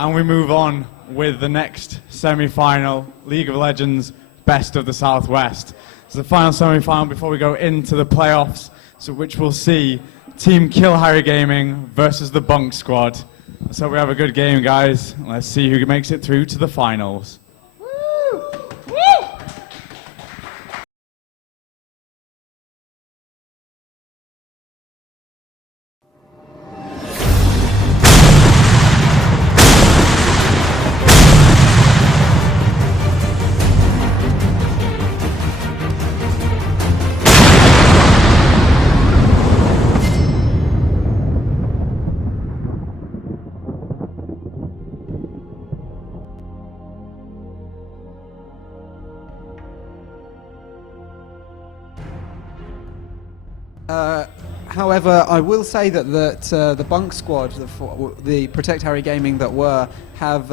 And we move on with the next semi-final, League of Legends Best of the Southwest. It's the final semi-final before we go into the playoffs, so which we'll see Team Kill Harry Gaming versus the BUNC squad. So we have a good game, guys. Let's see who makes it through to the finals. However, I will say that the BUNC squad, the Protect Harry Gaming that were, have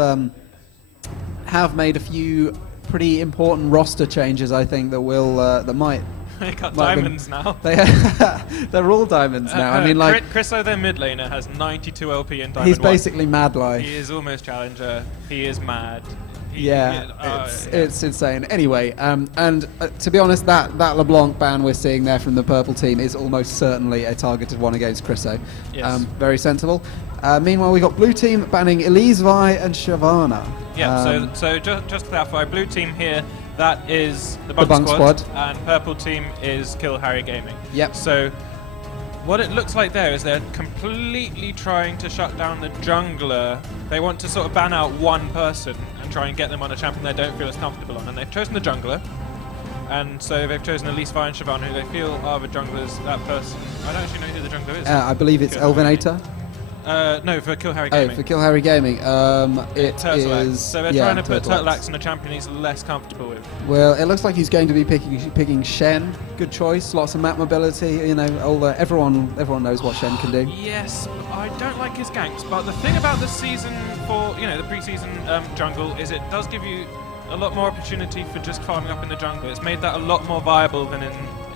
made a few pretty important roster changes. I think that will that might. They got diamonds now. They're all diamonds now. I mean, like Chriso, their mid laner, has 92 LP in Diamond. He's basically mad life. He is almost challenger. He is mad. It's insane. Anyway, and to be honest, that LeBlanc ban we're seeing there from the purple team is almost certainly a targeted one against Chriso. Yes. Very sensible. Meanwhile, we got blue team banning Elise Vi and Shavana. Yeah. So just to clarify, blue team here, that is the BUNC squad, and purple team is Kill Harry Gaming. Yep. So what it looks like there is they're completely trying to shut down the jungler. They want to sort of ban out one person and try and get them on a champion they don't feel as comfortable on. And they've chosen the jungler. And so they've chosen Elise Vi and Siobhan, who they feel are the junglers. That person, I don't actually know who the jungler is. I believe it's Elvenator. No, for Kill Harry Gaming. Oh, for Kill Harry Gaming. It Turtleaxe. is. So they're trying to put Turtleaxe on a champion he's less comfortable with. Well, it looks like he's going to be picking Shen. Good choice. Lots of map mobility. You know, everyone knows what Shen can do. Yes, I don't like his ganks, but the thing about the season the pre-season jungle is it does give you a lot more opportunity for just farming up in the jungle. It's made that a lot more viable than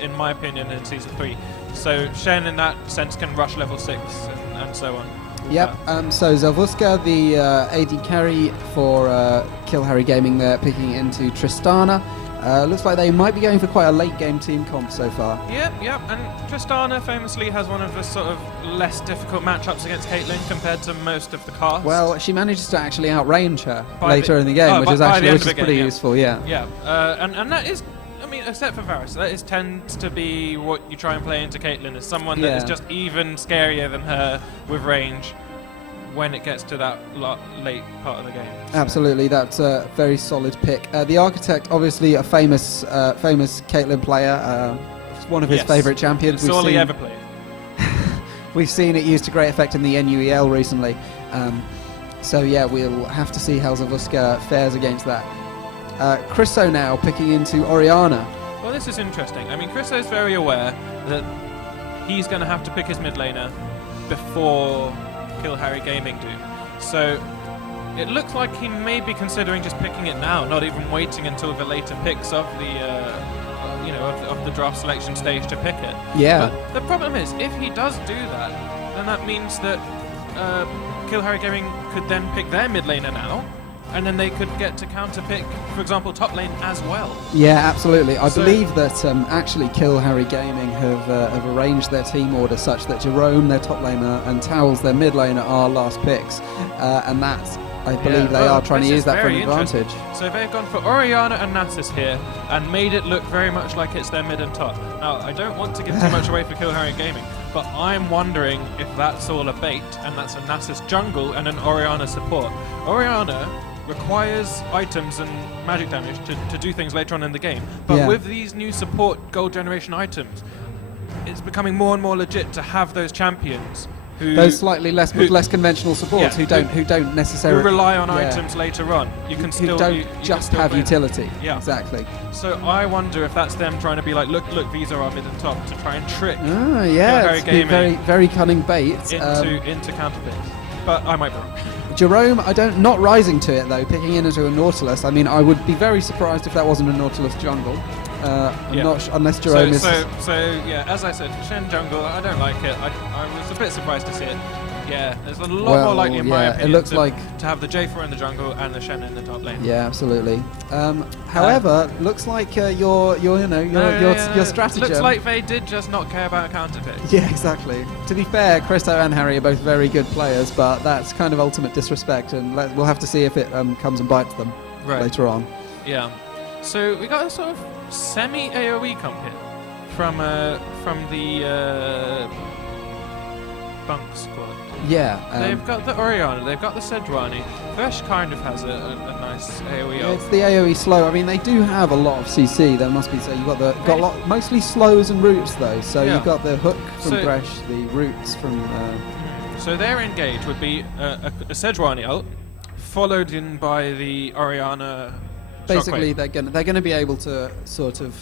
in my opinion in season 3. So Shen in that sense can rush level 6 and so on. Yep, so Zelvuska, the AD carry for Kill Harry Gaming there, picking into Tristana. Looks like they might be going for quite a late game team comp so far. Yep, and Tristana famously has one of the sort of less difficult matchups against Caitlyn compared to most of the cast. Well, she manages to actually outrange her later in the game, which is pretty useful, yeah. Yeah, and that is, I mean, except for Varus, that tends to be what you try and play into Caitlyn as someone that is just even scarier than her with range when it gets to that late part of the game. So. Absolutely, that's a very solid pick. The Architect, obviously a famous Caitlyn player, one of his favourite champions. It's all he ever played. We've seen it used to great effect in the NUEL recently. So yeah, we'll have to see how Zelvuska fares against that. Chriso now picking into Orianna. Well, this is interesting. I mean, Chriso's very aware that he's going to have to pick his mid laner before Kill Harry Gaming do. So it looks like he may be considering just picking it now, not even waiting until the later picks of the of the draft selection stage to pick it. Yeah. But the problem is, if he does do that, then that means that Kill Harry Gaming could then pick their mid laner now, and then they could get to counter pick, for example, top lane as well. Yeah, absolutely. I believe that actually Kill Harry Gaming have arranged their team order such that Jerome, their top laner, and Towels, their mid laner, are last picks, and that's, I believe they are trying to use that for an advantage. So they've gone for Orianna and Nasus here and made it look very much like it's their mid and top. Now, I don't want to give too much away for Kill Harry Gaming, but I'm wondering if that's all a bait and that's a Nasus jungle and an Orianna support. Orianna requires items and magic damage to do things later on in the game, but with these new support gold generation items, it's becoming more and more legit to have those champions those slightly less conventional supports who don't necessarily rely on items later on. You can still don't just have utility. Yeah, exactly. So I wonder if that's them trying to be like, look, these are our mid and top, to try and trick it's very very cunning bait into counter picks. But I might be wrong. Jerome, not rising to it though, picking into a Nautilus. I mean, I would be very surprised if that wasn't a Nautilus jungle. Unless Jerome is. So yeah, as I said, Shen jungle, I don't like it. I was a bit surprised to see it. Yeah, there's a lot more likely, in my opinion, it looks to, like to have the J4 in the jungle and the Shen in the top lane. yeah, absolutely. However, looks like your strategy. Looks like they did just not care about counter pick. Yeah, exactly. To be fair, Christo and Harry are both very good players, but that's kind of ultimate disrespect, and we'll have to see if it comes and bites them later on. Yeah. So we got a sort of semi AOE comp here from the BUNC squad. Yeah. They've got the Orianna, they've got the Sejuani. Thresh kind of has a nice AOE Yeah, ult. it's the AOE slow. I mean, they do have a lot of CC. There must be. So you've got a lot, mostly slows and roots though. So Yeah. you've got the hook from So- Thresh, the roots from. So their engage would be a Sejuani ult, followed in by the Orianna. Basically, Shockwave. they're gonna be able to sort of.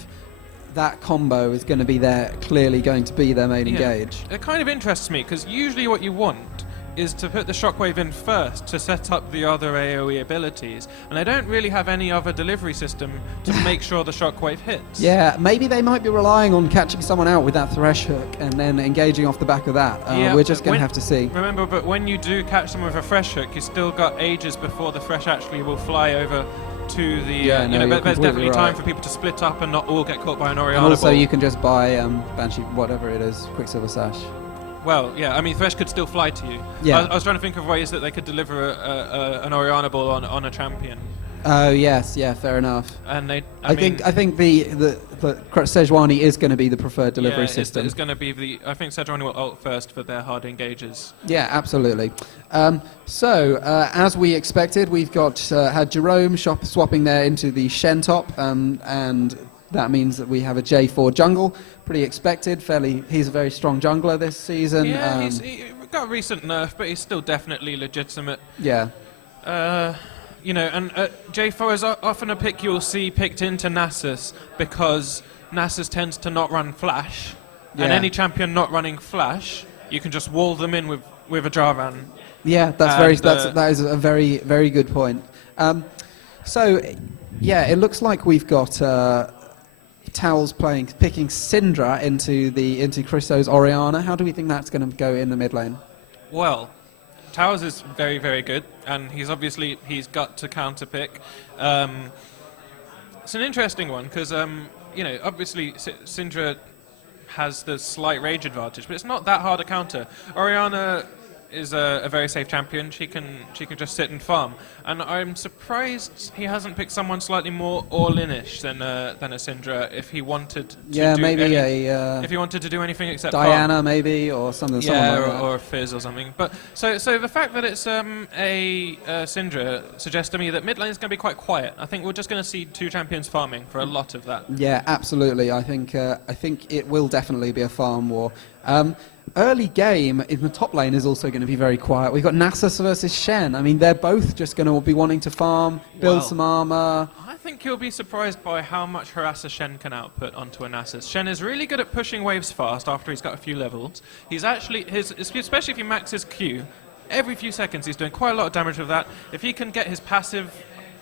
That combo is going to be clearly going to be their main engage. It kind of interests me because usually what you want is to put the Shockwave in first to set up the other AoE abilities, and I don't really have any other delivery system to make sure the Shockwave hits. Yeah, maybe they might be relying on catching someone out with that Thresh hook and then engaging off the back of that. We're just going to have to see. Remember, but when you do catch someone with a Thresh hook, you still got ages before the Thresh actually will fly over to the. There's definitely time for people to split up and not all get caught by an Orianna. And also, ball. you can just buy Banshee, whatever it is, Quicksilver Sash. Well, yeah, I mean, Thresh could still fly to you. Yeah. I was trying to think of ways that they could deliver an Orianna ball on a champion. Oh yes, yeah, fair enough. And I think the Sejuani is going to be the preferred delivery system. It's going to be I think Sejuani will ult first for their hard engages. Yeah, absolutely. As we expected, we've had Jerome swapping there into the Shen top, and that means that we have a J4 jungle. Pretty expected. He's a very strong jungler this season. Yeah, he's got a recent nerf, but he's still definitely legitimate. Yeah. And J4 is often a pick you'll see picked into Nasus because Nasus tends to not run Flash, and any champion not running Flash, you can just wall them in with a Jarvan. Yeah, that is a very, very good point. It looks like we've got Towels picking Syndra into Christo's Orianna. How do we think that's going to go in the mid lane? Well, Towers is very, very good, and he's got to counter pick. It's an interesting one because obviously Syndra has the slight rage advantage, but it's not that hard to counter. Orianna is a very safe champion. She can just sit and farm, and I'm surprised he hasn't picked someone slightly more all-in-ish than a Syndra if he wanted to if he wanted to do anything except Diana farm. Maybe or something. Yeah, like that. or a Fizz or something. But so the fact that it's a Syndra suggests to me that mid lane is going to be quite quiet. I think we're just going to see two champions farming for a lot of that. Yeah, absolutely. I think it will definitely be a farm war. Early game in the top lane is also going to be very quiet. We've got Nasus versus Shen. I mean, they're both just going to be wanting to farm, build some armor. I think you'll be surprised by how much harasser Shen can output onto a Nasus. Shen is really good at pushing waves fast after he's got a few levels. He's actually, especially if he maxes Q, every few seconds he's doing quite a lot of damage with that. If he can get his passive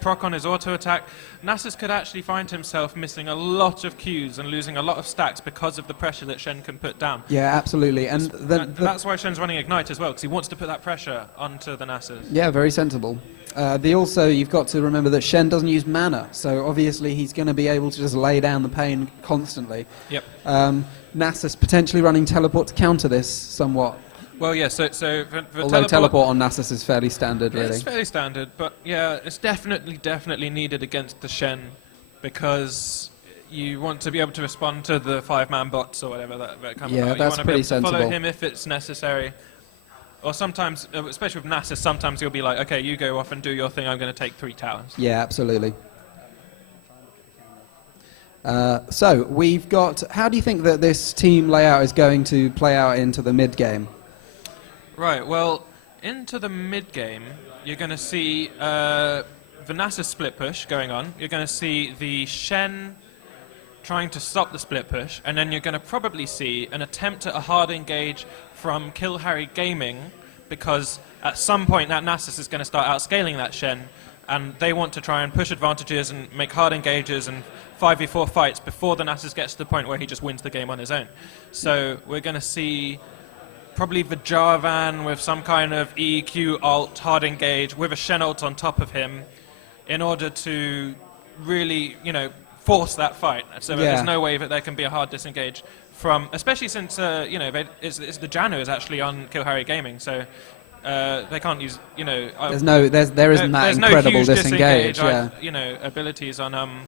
proc on his auto attack, Nasus could actually find himself missing a lot of Qs and losing a lot of stacks because of the pressure that Shen can put down. Yeah, absolutely. And that's why Shen's running Ignite as well, because he wants to put that pressure onto the Nasus. Yeah, very sensible. You've got to remember that Shen doesn't use mana, so obviously he's going to be able to just lay down the pain constantly. Yep. Nasus potentially running teleport to counter this somewhat. Well, yeah, so although teleport on Nasus is fairly standard, really. It's fairly standard, but yeah, it's definitely needed against the Shen because you want to be able to respond to the 5-man bots or whatever that come Yeah, about. that's you want to pretty be able sensible. to follow him if it's necessary. Or sometimes, especially with Nasus, sometimes you'll be like, okay, you go off and do your thing, I'm going to take 3 towers. Yeah, absolutely. So we've got... How do you think that this team layout is going to play out into the mid-game? Right, well, into the mid-game, you're going to see the Nasus split push going on. You're going to see the Shen trying to stop the split push, and then you're going to probably see an attempt at a hard engage from Kill Harry Gaming, because at some point that Nasus is going to start outscaling that Shen, and they want to try and push advantages and make hard engages and 5v4 fights before the Nasus gets to the point where he just wins the game on his own. So we're going to see probably the Jarvan with some kind of EQ ult, hard engage, with a Shen ult on top of him, in order to really, force that fight. So there's no way that there can be a hard disengage from, especially since, it's the Janu is actually on Kill Harry Gaming, so they can't use, there isn't that incredible no huge disengage. Abilities on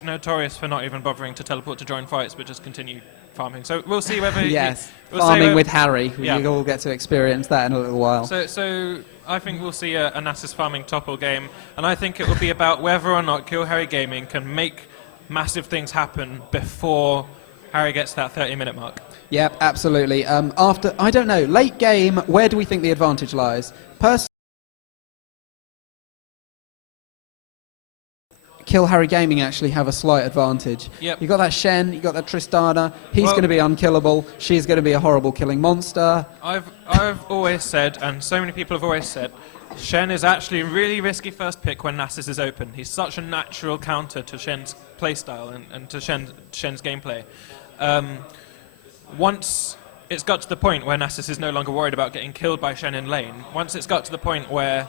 notorious for not even bothering to teleport to join fights, but just continue farming. So we'll see whether farming with Harry. Yeah. You all get to experience that in a little while. So I think we'll see a Nasus farming topple game, and I think it will be about whether or not Kill Harry Gaming can make massive things happen before Harry gets that 30-minute mark. Yep, absolutely. After, I don't know, late game, where do we think the advantage lies? Kill Harry Gaming actually have a slight advantage. Yep. You got that Shen, you got that Tristana. He's going to be unkillable. She's going to be a horrible killing monster. I've always said, and so many people have always said, Shen is actually a really risky first pick when Nasus is open. He's such a natural counter to Shen's playstyle and to Shen's gameplay. Once it's got to the point where Nasus is no longer worried about getting killed by Shen in lane, once it's got to the point where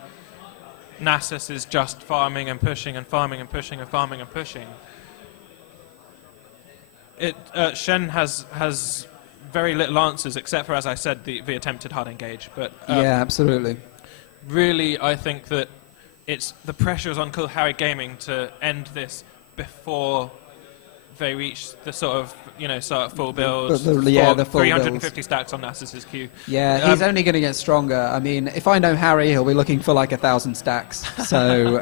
Nasus is just farming and pushing and farming and pushing and farming and pushing, Shen has very little answers except for, as I said, the attempted hard engage. But yeah, absolutely. Really, I think that the pressure is on Kill Harry Gaming to end this before they reach the sort of full build. The full 350 builds. stacks on Nasus's Q. Yeah, he's only going to get stronger. I mean, if I know Harry, he'll be looking for like 1,000 stacks. So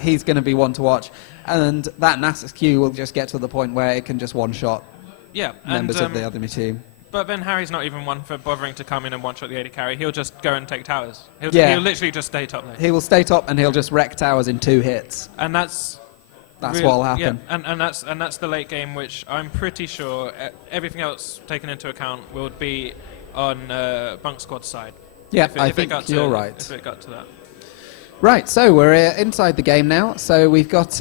he's going to be one to watch, and that Nasus Q will just get to the point where it can just one-shot members of the other team. But then Harry's not even one for bothering to come in and one-shot the AD carry. He'll just go and take towers. He'll literally just stay top lane. He will stay top, and he'll just wreck towers in 2 hits. And that's what will happen. Yeah, and that's the late game, which I'm pretty sure everything else taken into account will be on BUNC Squad's side. Yeah, I think you're right. If it got to that. Right, so we're inside the game now. So we've got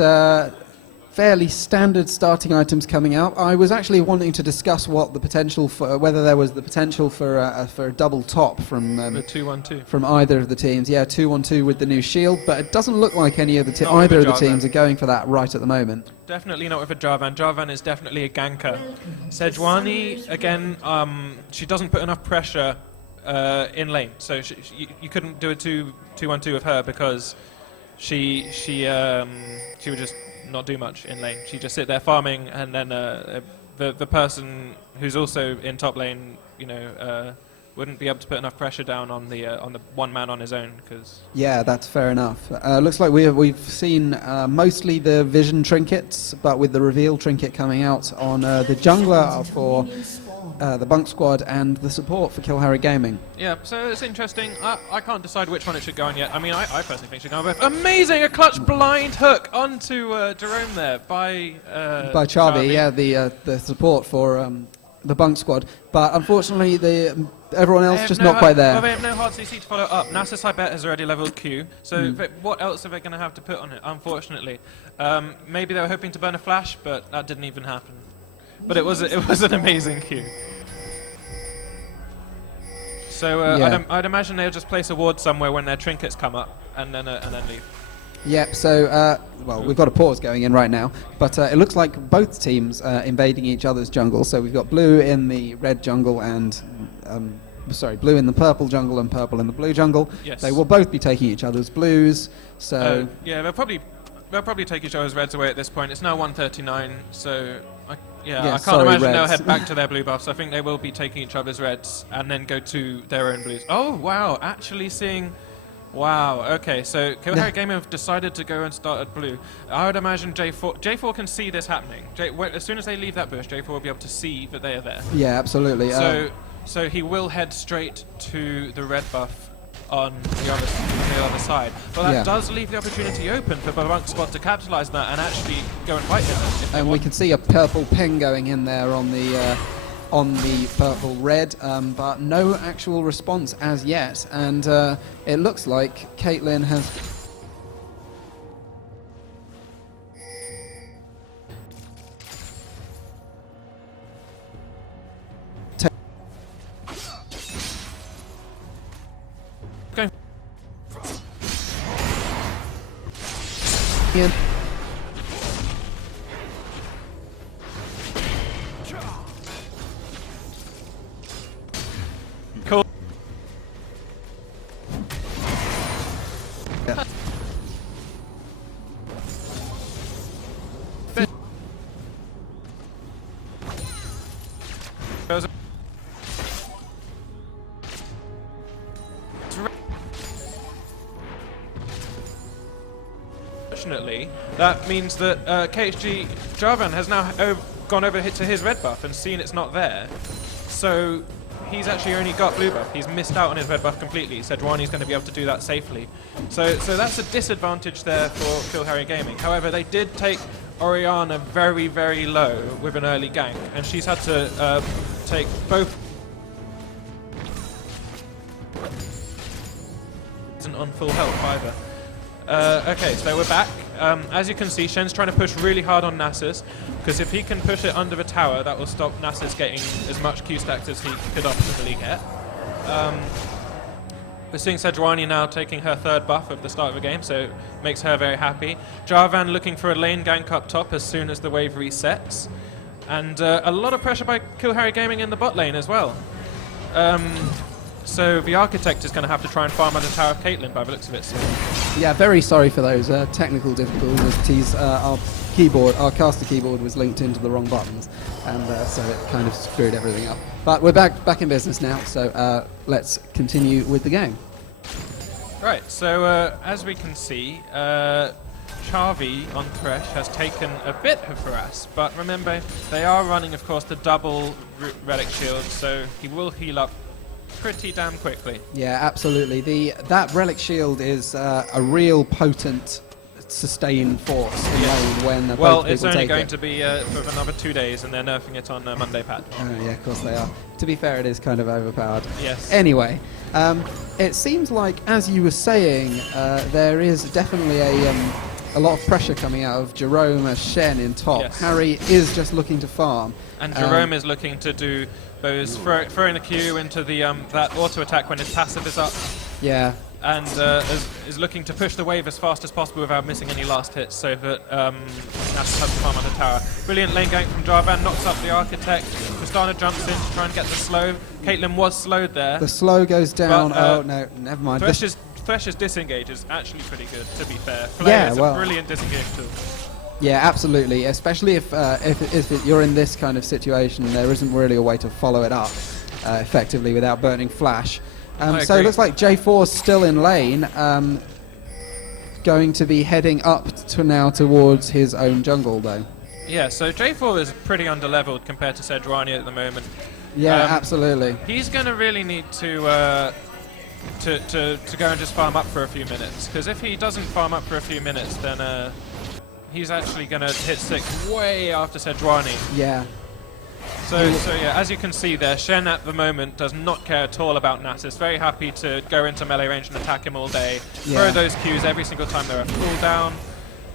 fairly standard starting items coming out. I was actually wanting to discuss whether there was the potential for a double top from the 2-1-2 from either of the teams. Yeah, 2-1-2 with the new shield, but it doesn't look like either of the teams are going for that right at the moment. Definitely not with a Jarvan. Jarvan is definitely a ganker. Sejuani, again, she doesn't put enough pressure in lane, so you couldn't do a 2-1-2 with her because she would just not do much in lane. She just sit there farming, and then the person who's also in top lane, wouldn't be able to put enough pressure down on the one man on his own. Yeah, that's fair enough. Looks like we've seen mostly the vision trinkets, but with the reveal trinket coming out on the jungler for the BUNC Squad and the support for Kill Harry Gaming. Yeah, so it's interesting. I can't decide which one it should go on yet. I mean, I personally think it should go on both. Amazing! A clutch blind hook onto Jerome there by Chavi. Yeah, the support for the BUNC Squad. But unfortunately, everyone else just not quite there. Well, they have no hard CC to follow up. Nasus, I bet, has already leveled Q. So what else are they going to have to put on it, unfortunately? Maybe they were hoping to burn a flash, but that didn't even happen. But it was an amazing Q. So I'd imagine they'll just place a ward somewhere when their trinkets come up, and then leave. Yep, so, we've got a pause going in right now, but it looks like both teams are invading each other's jungle. So we've got blue in the red jungle and, blue in the purple jungle and purple in the blue jungle. Yes. They will both be taking each other's blues, so... yeah, they'll probably take each other's reds away at this point. It's now 139, so... I can't imagine reds. they'll head back to their blue buffs. I think they will be taking each other's reds and then go to their own blues. Oh, wow, actually seeing... Wow, okay, so Kill Harry Gaming have decided to go and start at blue. I would imagine J4 can see this happening. As soon as they leave that bush, J4 will be able to see that they are there. Yeah, absolutely. So he will head straight to the red buff on the other side. Well, that does leave the opportunity open for BUNC Squad to capitalise that and actually go and fight him. And we can see a purple ping going in there on the purple red, but no actual response as yet. And it looks like Caitlyn has... Ian. Cool. Yeah. Fortunately, that means that KHG Jarvan has now gone over to his red buff and seen it's not there. So he's actually only got blue buff. He's missed out on his red buff completely. Sejuani's going to be able to do that safely. So that's a disadvantage there for Kill Harry Gaming. However, they did take Orianna very, very low with an early gank, and she's had to take both. Isn't on full health either. Okay, so we're back. As you can see, Shen's trying to push really hard on Nasus, because if he can push it under the tower, that will stop Nasus getting as much Q stacks as he could optimally get. We're seeing Sejuani now taking her third buff at the start of the game, so it makes her very happy. Jarvan looking for a lane gank up top as soon as the wave resets. And a lot of pressure by Kill Harry Gaming in the bot lane as well. So the Architect is going to have to try and farm under Tower of Caitlyn by the looks of it. So. Yeah, very sorry for those technical difficulties. Our caster keyboard was linked into the wrong buttons, and so it kind of screwed everything up. But we're back in business now, so let's continue with the game. Right, so as we can see, Charvi on Thresh has taken a bit of harass, but remember, they are running, of course, the double relic shield, so he will heal up pretty damn quickly. Yeah, absolutely. That relic shield is a real potent sustain force in lane when both well, people it's only take going it. to be for another 2 days, and they're nerfing it on Monday patch. Oh, yeah, of course they are. To be fair, it is kind of overpowered. Yes. Anyway, it seems like, as you were saying, there is definitely a lot of pressure coming out of Jerome as Shen in top. Yes. Harry is just looking to farm. And Jerome is looking to do those throwing the Q into the that auto attack when his passive is up. Yeah. And is looking to push the wave as fast as possible without missing any last hits, so that Nasus has to farm under tower. Brilliant lane gank from Jarvan, knocks up the Architect. Tristana jumps in to try and get the slow. Caitlyn was slowed there. The slow goes down. But, oh no, never mind. Thresh's disengage is actually pretty good, to be fair. Yeah, It's well, a brilliant disengage tool. Yeah, absolutely. Especially if you're in this kind of situation, there isn't really a way to follow it up effectively without burning flash. So it looks like J4's still in lane, going to be heading up to now towards his own jungle, though. Yeah, so J4 is pretty underleveled compared to Sejuani at the moment. Yeah, absolutely. He's going to really need to go and just farm up for a few minutes, because if he doesn't farm up for a few minutes, then he's actually going to hit 6 way after Sejuani. Yeah. So yeah, as you can see there, Shen at the moment does not care at all about Nasus. Very happy to go into melee range and attack him all day. Yeah. Throw those Qs every single time they're at cooldown.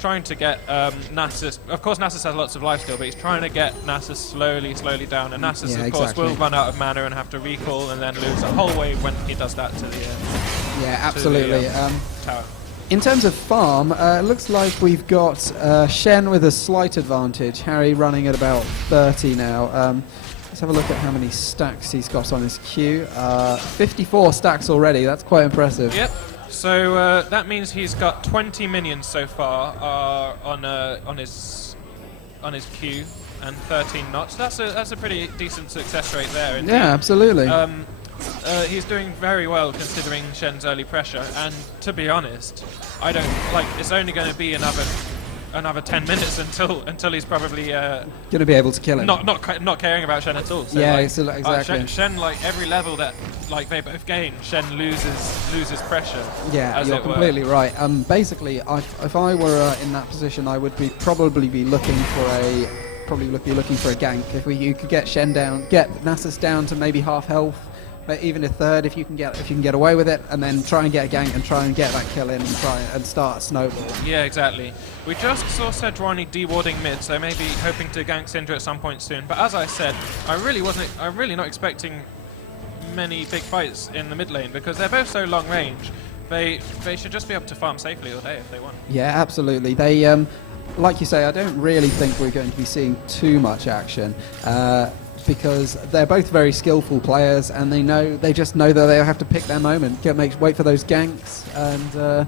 Trying to get Nasus. Of course, Nasus has lots of life still, but he's trying to get Nasus slowly down. And Nasus, Yeah, of course, exactly. will run out of mana and have to recall and then lose a whole wave when he does that to the Yeah, absolutely. tower. In terms of farm, it looks like we've got Shen with a slight advantage. Harry running at about 30 now. Let's have a look at how many stacks he's got on his Q. 54 stacks already. That's quite impressive. Yep. So that means he's got 20 minions so far on his Q and 13 knots. That's a pretty decent success rate there. Indeed. Yeah, absolutely. He's doing very well considering Shen's early pressure, and to be honest, I don't like. It's only going to be another 10 minutes until he's probably Going to be able to kill him. not caring about Shen at all. So Yeah, like, exactly. Shen, like every level that like they both gain, Shen loses pressure. Yeah, as you're it were. completely right. Basically, if I were in that position, I would probably be looking for a gank. If you could get Shen down, get Nasus down to maybe half health, but even a third if you can get away with it, and then try and get a gank and try and get that kill in and try and start a snowball. Yeah, exactly. We just saw Sejuani dewarding mid, so maybe hoping to gank Syndra at some point soon. But as I said, I'm really not expecting many big fights in the mid lane because they're both so long range. They should just be able to farm safely all day if they want. Yeah, absolutely. They, like you say, I don't really think we're going to be seeing too much action because they're both very skillful players, and they just know that they have to pick their moment, wait for those ganks, and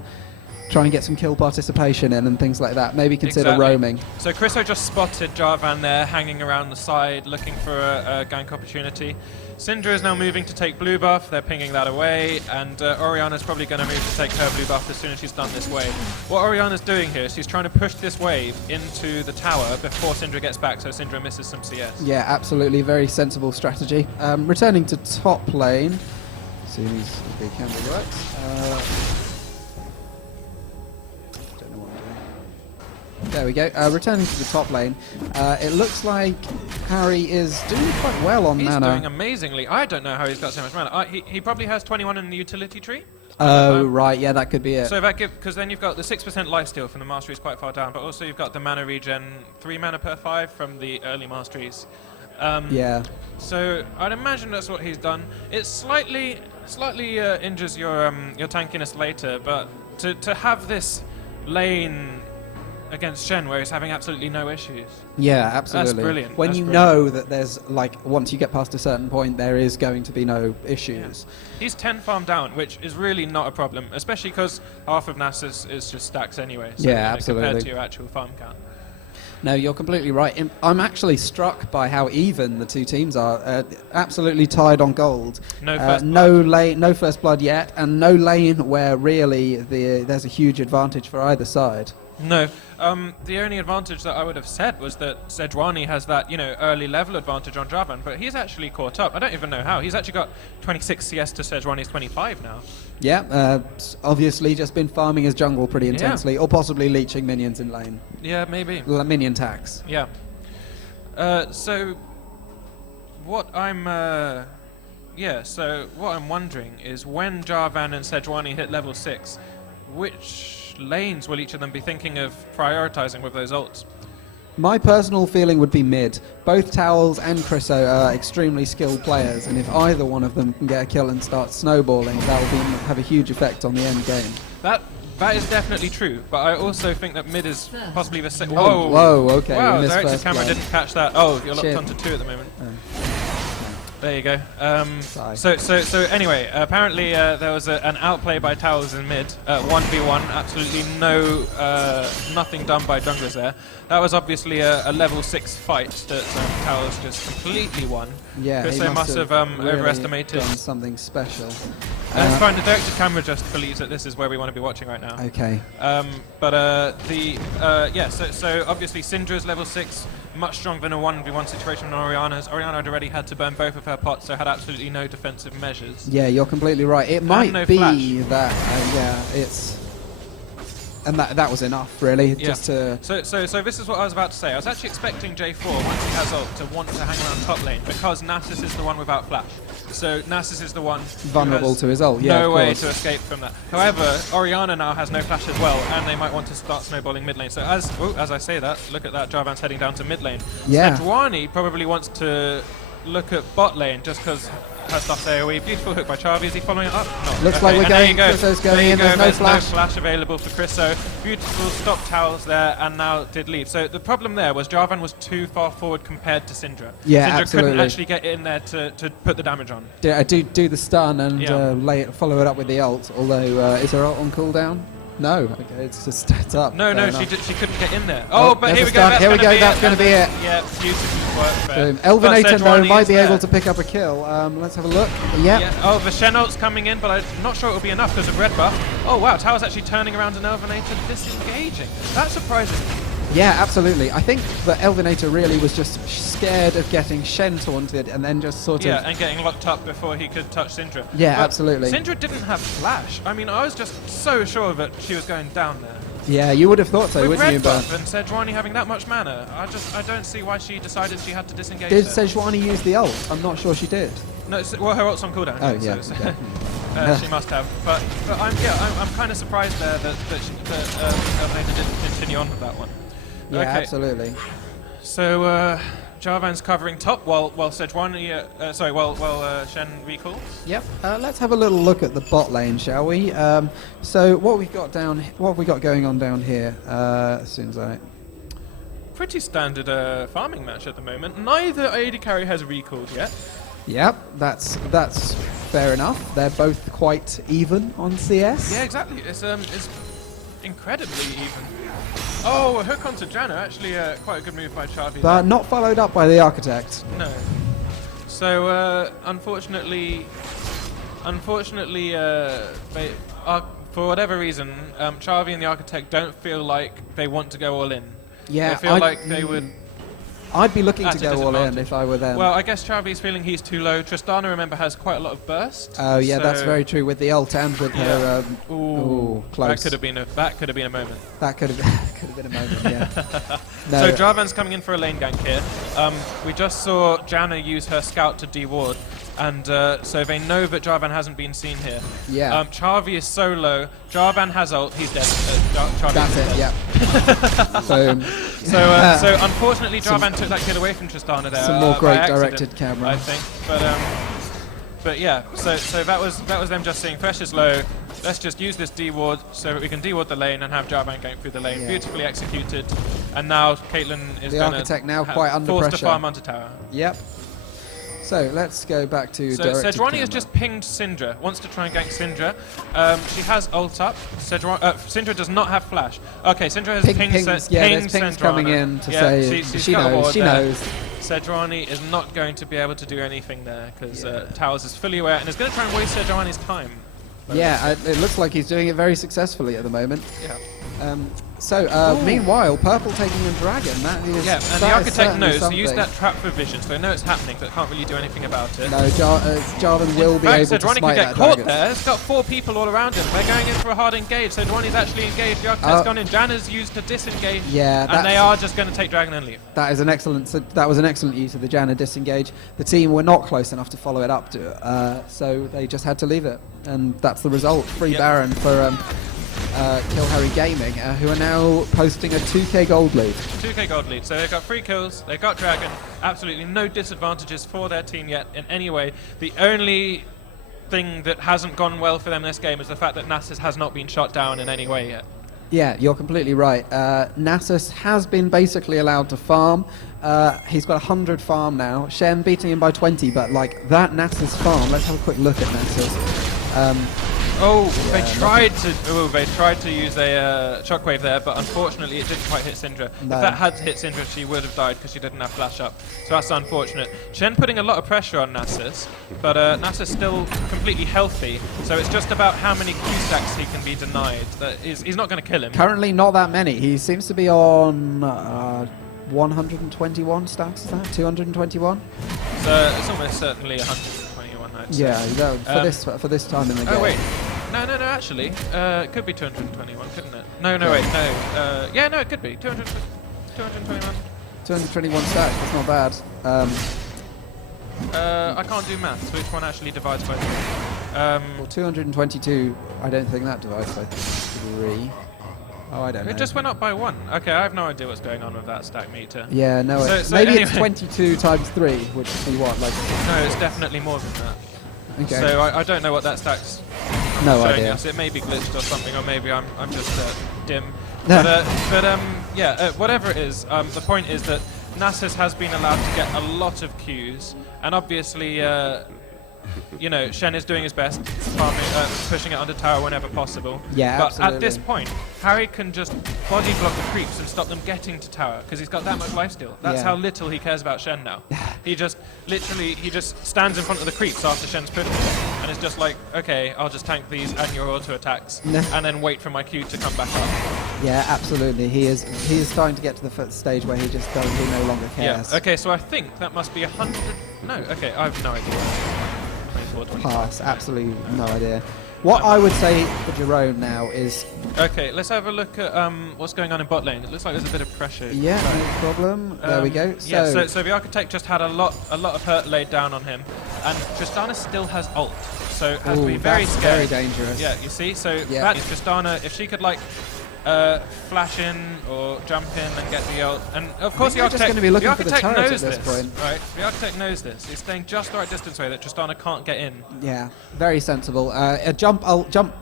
try and get some kill participation in and things like that. Maybe consider roaming. So Chriso just spotted Jarvan there, hanging around the side, looking for a gank opportunity. Syndra is now moving to take blue buff. They're pinging that away, and Orianna's probably going to move to take her blue buff as soon as she's done this wave. What Orianna's doing here is she's trying to push this wave into the tower before Syndra gets back, so Syndra misses some CS. Yeah, absolutely. Very sensible strategy. Returning to top lane. As soon as the camera works. There we go. Returning to the top lane, it looks like Harry is doing quite well on mana. He's doing amazingly. I don't know how he's got so much mana. He probably has 21 in the utility tree. Oh, right. Yeah, that could be it. So that because then you've got the 6% lifesteal from the masteries quite far down, but also you've got the mana regen, 3 mana per 5 from the early masteries. Yeah. So I'd imagine that's what he's done. It slightly injures your tankiness later, but to have this lane against Shen where he's having absolutely no issues. Yeah, absolutely. That's brilliant. When That's you brilliant. know that there's, like, once you get past a certain point, there is going to be no issues. Yeah. He's 10 farm down, which is really not a problem, especially because half of Nasus is just stacks anyway. So, Yeah, absolutely. Compared to your actual farm count. No, you're completely right. I'm actually struck by how even the two teams are. Absolutely tied on gold. No first blood. No first blood yet, and no lane where really there's a huge advantage for either side. No. The only advantage that I would have said was that Sejuani has that, early level advantage on Jarvan, but he's actually caught up. I don't even know how. He's actually got 26 CS to Sejuani's 25 now. Yeah, obviously just been farming his jungle pretty intensely, or possibly leeching minions in lane. Yeah, maybe. Minion tax. Yeah. So what I'm wondering is when Jarvan and Sejuani hit level 6, which lanes will each of them be thinking of prioritizing with those ults? My personal feeling would be mid. Both Towels and Chriso are extremely skilled players, and if either one of them can get a kill and start snowballing, that will have a huge effect on the end game. That is definitely true, but I also think that mid is possibly the same. Whoa, okay. Wow, we missed Director's first camera blood. didn't catch that. Oh, you're locked Shit. onto 2 at the moment. Oh. There you go. Sorry. So anyway, apparently there was an outplay by Towers in mid, 1v1. Absolutely nothing done by junglers there. That was obviously a level 6 fight that Towers just completely won. Yeah, because he they must have really overestimated. done something special. That's fine. The director's camera just believes that this is where we want to be watching right now. Okay. So obviously Syndra's level 6, much stronger than a 1v1 situation than Orianna's. Orianna had already had to burn both of her pots, so had absolutely no defensive measures. Yeah, you're completely right. It might no be flash. that, it's... And that was enough, really, Yeah. just to... So this is what I was about to say. I was actually expecting J4, once he has ult, to want to hang around top lane, because Nasus is the one without flash. So Nasus is the one Vulnerable to his ult, yeah, no of way course. to escape from that. However, Orianna now has no flash as well, and they might want to start snowballing mid lane. So as I say that, look at that, Jarvan's heading down to mid lane. Yeah. Sejuani probably wants to look at bot lane just because her stuff's AoE. Beautiful hook by Chavi. Is he following it up? No. Looks like we're and there going- you go. Chriso's going there you in, go. there's no flash. No flash available for Chriso. Beautiful stop towels there, and now did leave. So the problem there was Jarvan was too far forward compared to Syndra. Yeah, Syndra absolutely. couldn't actually get in there to put the damage on. Do the stun and Yeah. follow it up with the ult, although is her ult on cooldown? No, okay, it's just stats up. No, Fair she enough. couldn't get in there. Oh, Oh, but there's here a we go. stun. That's Here we gonna go, be that's it. gonna be it. Yeah, beautiful work there. Boom. Elvinator, though, But might be Sejuani able is to there. pick up a kill. Let's have a look. Yep. Yeah. Oh, the Shen ult's coming in, but I'm not sure it'll be enough because of red buff. Oh wow, Tower's actually turning around an Elvinator, disengaging. That surprises me. Yeah, absolutely. I think that Elvinator really was just scared of getting Shen taunted and then just sort Yeah, of... and getting locked up before he could touch Syndra. Yeah, But absolutely. Syndra didn't have flash. I mean, I was just so sure that she was going down there. Yeah, you would have thought so, With wouldn't you? red But buff and Sejuani having that much mana, I don't see why she decided she had to disengage. did there. Sejuani use the ult? I'm not sure she did. No, well, her ult's on cooldown. Oh, yeah. She must have. But I'm kind of surprised there that Elvinator didn't continue on with that one. Yeah, Okay. absolutely. So Jarvan's covering top while Sejuani, while Shen recalls. Yep. Let's have a little look at the bot lane, shall we? So what have we got going on down here? As soon as I. Pretty standard farming match at the moment. Neither AD carry has recalled yet. Yep, that's fair enough. They're both quite even on CS. Yeah, exactly. It's incredibly even. Oh, a hook onto Janna. Actually, quite a good move by Xavi. But not followed up by the Architect. No. So, unfortunately, for whatever reason, Xavi and the Architect don't feel like they want to go all in. Yeah, they feel like they would. I'd be looking At to a go all in disadvantage. if I were them. Well, I guess Xavi's feeling he's too low. Tristana, remember, has quite a lot of burst. Oh yeah, so that's very true with the ult and with her. Ooh, close. That could have been a moment. That could have been a moment. Yeah. So Jarvan's coming in for a lane gank here. We just saw Janna use her scout to deward, and so they know that Jarvan hasn't been seen here. Yeah. Xavi is so low. Jarvan has ult. He's dead. Xavi That's is it. dead. Yeah. So unfortunately, Jarvan took that kill away from Tristana there. Some more by great accident, directed camera. I think. But yeah. So that was them just saying Thresh is low. Let's just use this D-ward so that we can D-ward the lane and have Jarvan going through the lane. Yeah. Beautifully executed. And now Caitlyn is The going Architect now quite under forced pressure. to farm onto tower. Yep. So let's go back to So directed Sejuani camera. has just pinged Syndra, wants to try and gank Syndra. She has ult up. Syndra does not have flash. Okay, Syndra has pinged pings, yeah, there's pings Sendrana. coming in to Yeah, say she's she got a knows. ward She there. knows. Sejuani is not going to be able to do anything there because Yeah. Towers is fully aware and is going to try and waste Sejuani's time. Yeah, it looks like he's doing it very successfully at the moment. Yeah. Meanwhile, Purple taking a dragon. That is. Yeah, and that the is Architect certainly knows to use something. that trap for vision, so they know it's happening, but can't really do anything about it. No, Jarvan will be able to Sejuani smite could get that caught dragon. there. It's got 4 people all around him. They're going in for a hard engage. Sejuani's actually engaged. The Architect's gone in. Janna's used to disengage. Yeah, and they are just going to take dragon and leave. That is an excellent. That was an excellent use of the Janna disengage. The team were not close enough to follow it up to it, so they just had to leave it, and that's the result. Free Yep. Baron for Kill Harry Gaming, who are now posting a 2k gold lead. 2k gold lead. So they've got 3 kills. They've got dragon. Absolutely no disadvantages for their team yet in any way. The only thing that hasn't gone well for them in this game is the fact that Nasus has not been shot down in any way yet. Yeah, you're completely right. Nasus has been basically allowed to farm. He's got 100 farm now. Shen beating him by 20, but like that Nasus farm. Let's have a quick look at Nasus. They tried to use a shockwave there, but unfortunately it didn't quite hit Syndra. No. If that had hit Syndra, she would have died because she didn't have flash up. So that's unfortunate. Shen putting a lot of pressure on Nasus, but Nasus still completely healthy. So it's just about how many Q stacks he can be denied. He's not going to kill him. Currently, not that many. He seems to be on 121 stacks. Is that 221? So it's almost certainly 121. I'd say. Yeah, for this time in the game. Oh wait, no, actually, it could be 221, couldn't it? No, wait, no. Yeah, no, it could be 221. 221 stacks. That's not bad. I can't do maths. Which one actually divides by 3? Well, 222. I don't think that divides by 3. Oh, I don't know. It just went up by 1. Okay, I have no idea what's going on with that stack meter. Yeah, no. So Maybe anyway. it's 22 times 3, which would be what, like? No, it's definitely more than that. Okay. So I don't know what that stack's No showing idea. us. It may be glitched or something, or maybe I'm just dim. No. Whatever it is, the point is that Nasus has been allowed to get a lot of Qs, and obviously, Shen is doing his best, pushing it under tower whenever possible. Yeah, but absolutely. at this point, Harry can just body block the creeps and stop them getting to tower because he's got that much lifesteal. That's Yeah. how little he cares about Shen now. He just stands in front of the creeps after Shen's pushed him, and it's just like, okay, I'll just tank these and your auto attacks, and then wait for my Q to come back up. Yeah, absolutely. He is starting to get to the stage where he no longer cares. Yeah. Okay, so I think that must be 100. No. Okay, I have no idea. 24, 25. Pass. Absolutely no idea. What I would say for Jerome now is. Okay, let's have a look at what's going on in bot lane. It looks like there's a bit of pressure. Yeah, no problem. There we go. So the Architect just had a lot of hurt laid down on him, and Tristana still has ult, so has to be very that's scary. very dangerous. Yeah, you see. So Yeah. that is Tristana. If she could flash in or jump in and get the ult. And of course, the they're just architect, gonna be looking the for the architect turret knows at this point. right? The architect knows this. He's staying just the right distance away that Tristana can't get in. Yeah, very sensible. A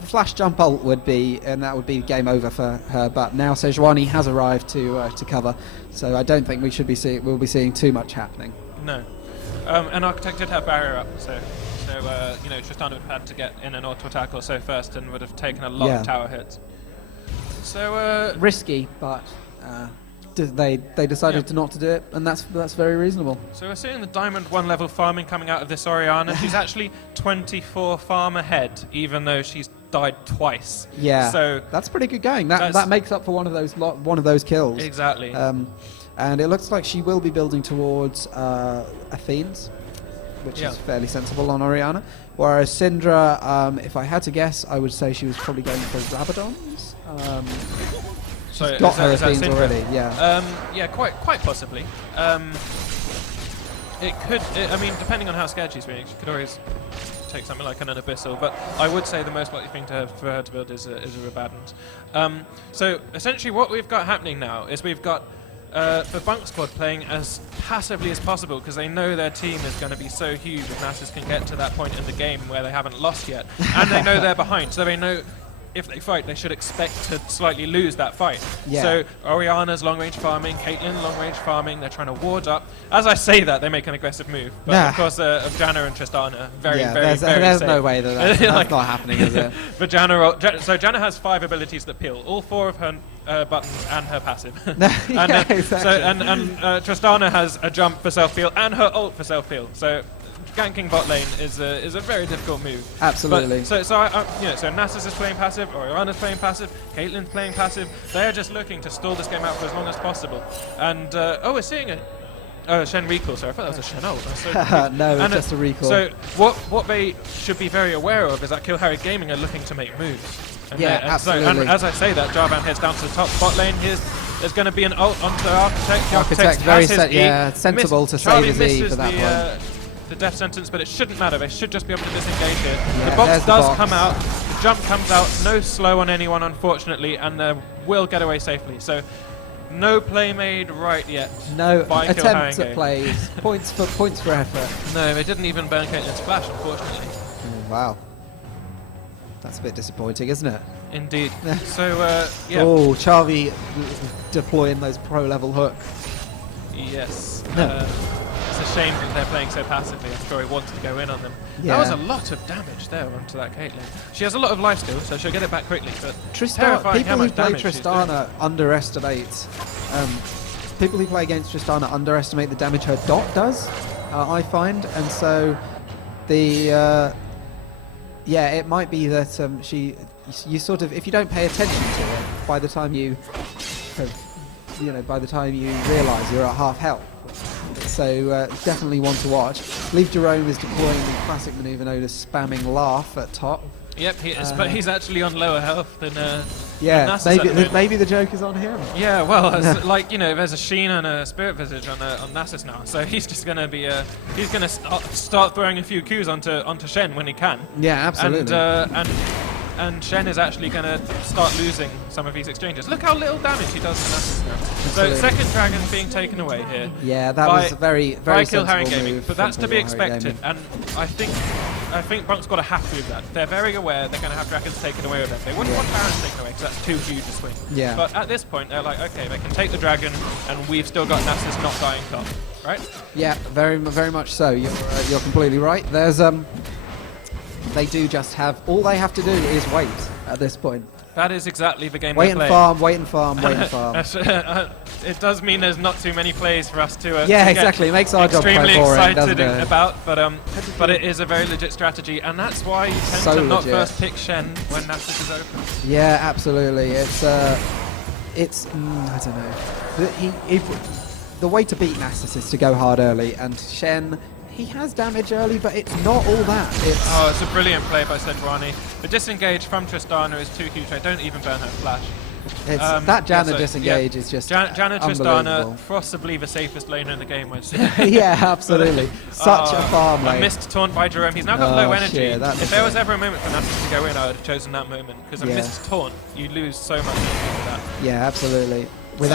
flash jump ult would be, and that would be game over for her. But now Sejuani has arrived to cover, so I don't think we'll be seeing too much happening. No. And architect did have barrier up, so Tristana would have had to get in an auto attack or so first, and would have taken a lot of tower hits. So risky, but they decided to not to do it, and that's very reasonable. So we're seeing the Diamond 1 level farming coming out of this Orianna. She's actually 24 farm ahead, even though she's died twice. Yeah, so that's pretty good going. That makes up for one of those kills. Exactly. And it looks like she will be building towards Athene's, which is fairly sensible on Orianna. Whereas Syndra, if I had to guess, I would say she was probably going for Rabadons. So got her is that Athenes Syndra? already, yeah. Yeah, quite possibly. It could. I mean, depending on how scared she's being, she could always take something like an Abyssal. But I would say the most likely thing for her to build is a Rabadons. So essentially, what we've got happening now is we've got the BUNC squad playing as passively as possible because they know their team is going to be so huge if Nasus can get to that point in the game where they haven't lost yet, and they know they're behind, so they know if they fight, they should expect to slightly lose that fight. Yeah. So Orianna's long-range farming, Caitlyn long-range farming, they're trying to ward up. As I say that, they make an aggressive move. But of course, Janna and Tristana, very there's safe. no way that's not happening, is it? But Janna has 5 abilities that peel, all 4 of her buttons and her passive. Exactly. Tristana has a jump for self-peel and her ult for self-peel. So ganking bot lane is a very difficult move. Absolutely. But so Nasus is playing passive, Orianna's playing passive, Caitlyn's playing passive. They're just looking to stall this game out for as long as possible. And we're seeing a Shen recall. Sorry, I thought that was a Shen ult. So no, it's just a recall. So what they should be very aware of is that Kill Harry Gaming are looking to make moves. And absolutely. And as I say that, Jarvan heads down to the top bot lane. There's going to be an ult onto the Architect. The Architect has his sensible to Charlie save his E misses for that point. the death sentence, but it shouldn't matter. They should just be able to disengage here. Yeah, the box there's does the box. come out, the jump comes out, no slow on anyone, unfortunately, and they will get away safely. So, no play made right yet. No by attempts at Kill plays. points for effort. No, they didn't even burn Caitlyn's flash, unfortunately. Wow. That's a bit disappointing, isn't it? Indeed. So, yeah. Oh, Charvi deploying those pro-level hooks. Yes. It's a shame that they're playing so passively. I'm sure he wanted to go in on them. Yeah. That was a lot of damage there onto that Caitlyn. She has a lot of life still, so she'll get it back quickly. But terrifying how People who much play damage she's doing. Tristana underestimate. People who play against Tristana underestimate the damage her dot does. I find, and so the it might be that you sort of, if you don't pay attention to it, by the time you realise you're at half health. So definitely one to watch. Leave Jerome is deploying the classic manoeuvre known as spamming laugh at top. Yep, he is, but he's actually on lower health than Nasus maybe the joke is on him. Yeah, well, there's a Sheen and a Spirit Visage on Nasus now, so he's just going to be he's going to start throwing a few Qs onto Shen when he can. Yeah, absolutely. And Shen is actually going to start losing some of these exchanges. Look how little damage he does to Nasus now. Absolutely. So second dragon being taken away here. Yeah, that was a very by Kill Harry sensible Gaming, move but that's from to be Kill Harry expected. Gaming. And I think BUNC's got to have to do that. They're very aware they're going to have dragons taken away with them. They wouldn't want Barons taken away because that's too huge a swing. Yeah. But at this point, they're like, okay, they can take the dragon, and we've still got Nasus not dying top, right? Yeah, very much so. You're completely right. There's they do just have, all they have to do is wait at this point. That is exactly the game Wait they and play. farm, wait and farm, wait and farm. It does mean there's not too many plays for us to Yeah, to exactly. It makes our job quite extremely boring, doesn't excited it? about, but it is a very legit strategy, and that's why you tend So to not legit. first pick Shen when Nasus is open. Yeah, absolutely. It's I don't know. The way to beat Nasus is to go hard early, and Shen, he has damage early, but it's not all that. It's a brilliant play by Sejuani. The disengage from Tristana is too huge. I don't even burn her flash. That Janna disengage is just Janna Tristana, unbelievable. possibly the safest laner in the game. Yeah, absolutely. Such a farm A lane. missed taunt by Jerome. He's now got low energy. Shit, that's if there was ever a moment for Nasus to go in, I would have chosen that moment. Because a missed taunt, you lose so much energy with that. Yeah, absolutely. With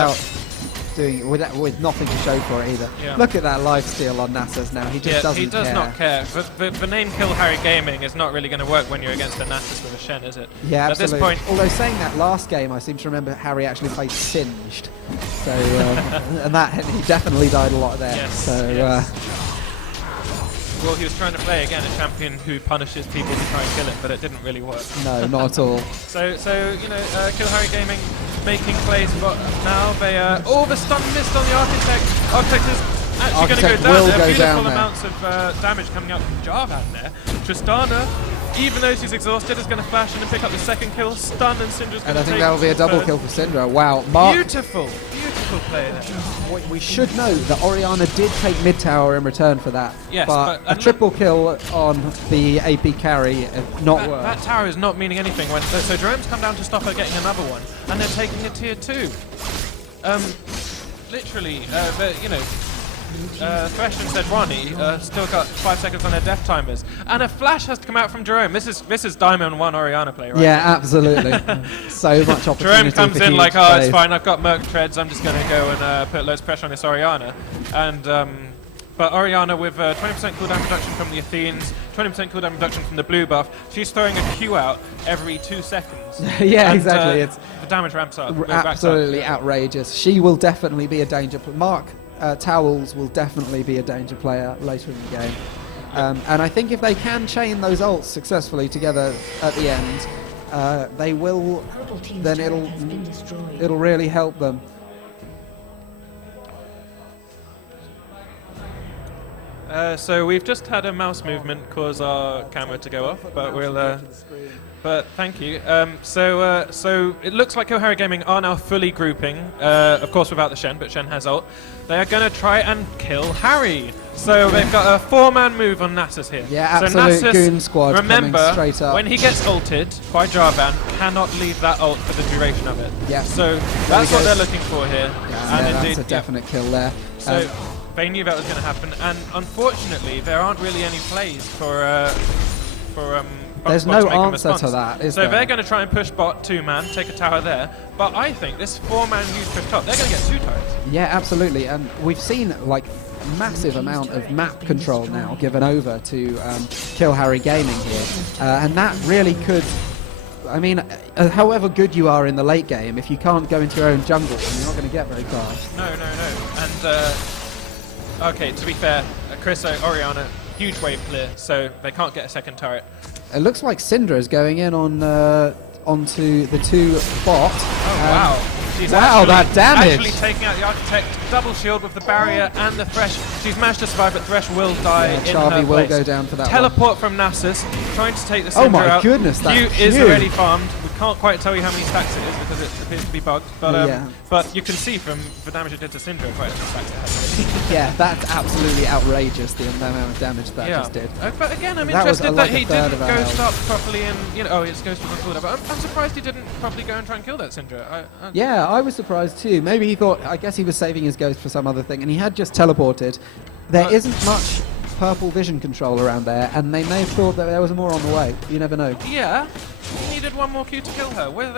nothing to show for it either. Yeah. Look at that lifesteal on Nasus now. He just doesn't he does care. not care. But the name Kill Harry Gaming is not really going to work when you're against a Nasus with a Shen, is it? Yeah, At absolutely. this point, Although saying that last game, I seem to remember Harry actually played Singed. So, and that he definitely died a lot there. Yes, So, yes. Well, he was trying to play again a champion who punishes people to try and kill him, but it didn't really work. no, not at all. So you know, Kill Harry Gaming making plays, but now they the stun missed on the Architect. Architect is actually going to Architect go down. will There go are beautiful down there. amounts of damage coming out from Jarvan there. Tristana, even though she's exhausted, is going to flash in and pick up the second kill. Stun, and Syndra's going And to I think take that will be a double third. kill for Syndra. Wow, Mark. Beautiful play there. We should note that Orianna did take mid tower in return for that. Yes, but but a triple kill on the AP carry, not That worth. tower is not meaning anything. So Jerome's come down to stop her getting another one, and they're taking a tier 2. Literally, you know, Thresh and Sejuani still got 5 seconds on their death timers, and a flash has to come out from Jerome. This is Diamond 1 Orianna play, right? Yeah, absolutely. So much opportunity. Jerome comes for in huge like, oh, it's plays. fine, I've got Merc Treads, I'm just going to go and put loads of pressure on this Orianna. And but Orianna with 20% cooldown reduction from the Athenes, 20% cooldown reduction from the blue buff, she's throwing a Q out every 2 seconds. Yeah, And, exactly. It's the damage ramps up. absolutely outrageous. She will definitely be a danger. Mark Towels will definitely be a danger player later in the game. And I think if they can chain those ults successfully together at the end, they will. Then it'll really help them. So we've just had a mouse movement cause our camera to go off, but we'll. But thank you. So it looks like Harry Gaming are now fully grouping, of course without the Shen, but Shen has ult. They are going to try and kill Harry. So they've got a 4-man move on Nasus here. Yeah, so absolute Nasus, goon squad remember, coming straight up. when he gets ulted by Jarvan, cannot leave that ult for the duration of it. Yeah. So that's what goes. they're looking for here. Yeah, and that's indeed, a definite kill there. So they knew that was going to happen, and unfortunately, there aren't really any plays for there's bot no to make a answer response. to that, is so there? they're going to try and push bot 2-man, take a tower there. But I think this 4-man huge push top, they're going to get 2 turrets. Yeah, absolutely. And we've seen like massive amount of map control now given over to Kill Harry Gaming here, and that really could. I mean, however good you are in the late game, if you can't go into your own jungle, then you're not going to get very far. No. And okay, to be fair, Chris Orianna, huge wave clear, so they can't get a second turret. It looks like Syndra is going in on onto the 2 bot. Oh wow. She's Wow, that damage! Actually taking out the Architect, double shield with the barrier and the Thresh. She's managed to survive, but Thresh will die in Charlie her will place. go down for that Teleport from Nasus, trying to take the Oh Syndra my out. goodness, that Q is Q. already farmed. We can't quite tell you how many stacks it is because it appears to be bugged. But Yeah. but you can see from the damage it did to Syndra quite a few stacks it has. Yeah, that's absolutely outrageous, the amount of damage that just did. But again, I'm That was interested like that a he third didn't of our ghost health. up properly and, you know, oh, it's ghost up on but I'm surprised he didn't properly go and try and kill that Syndra. Yeah, I was surprised too. Maybe he thought, I guess he was saving his ghost for some other thing, and he had just teleported. There isn't much purple vision control around there, and they may have thought that there was more on the way. You never know. Yeah, he needed one more Q to kill her. With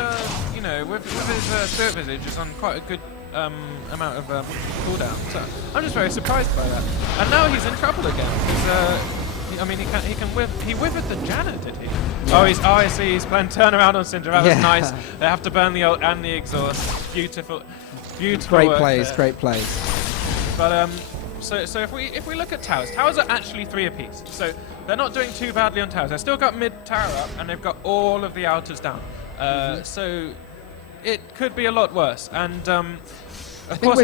you know, with his spirit visage is on quite a good amount of cooldown. So I'm just very surprised by that. And now he's in trouble again. I mean, he withered the Janna, did he? Oh, I see. He's playing turnaround on Syndra. That was nice. They have to burn the ult and the exhaust. Beautiful. Great work plays, there. great plays. But so if we look at towers are actually 3 apiece. So they're not doing too badly on towers. They've still got mid tower up, and they've got all of the outers down. So it could be a lot worse. And I think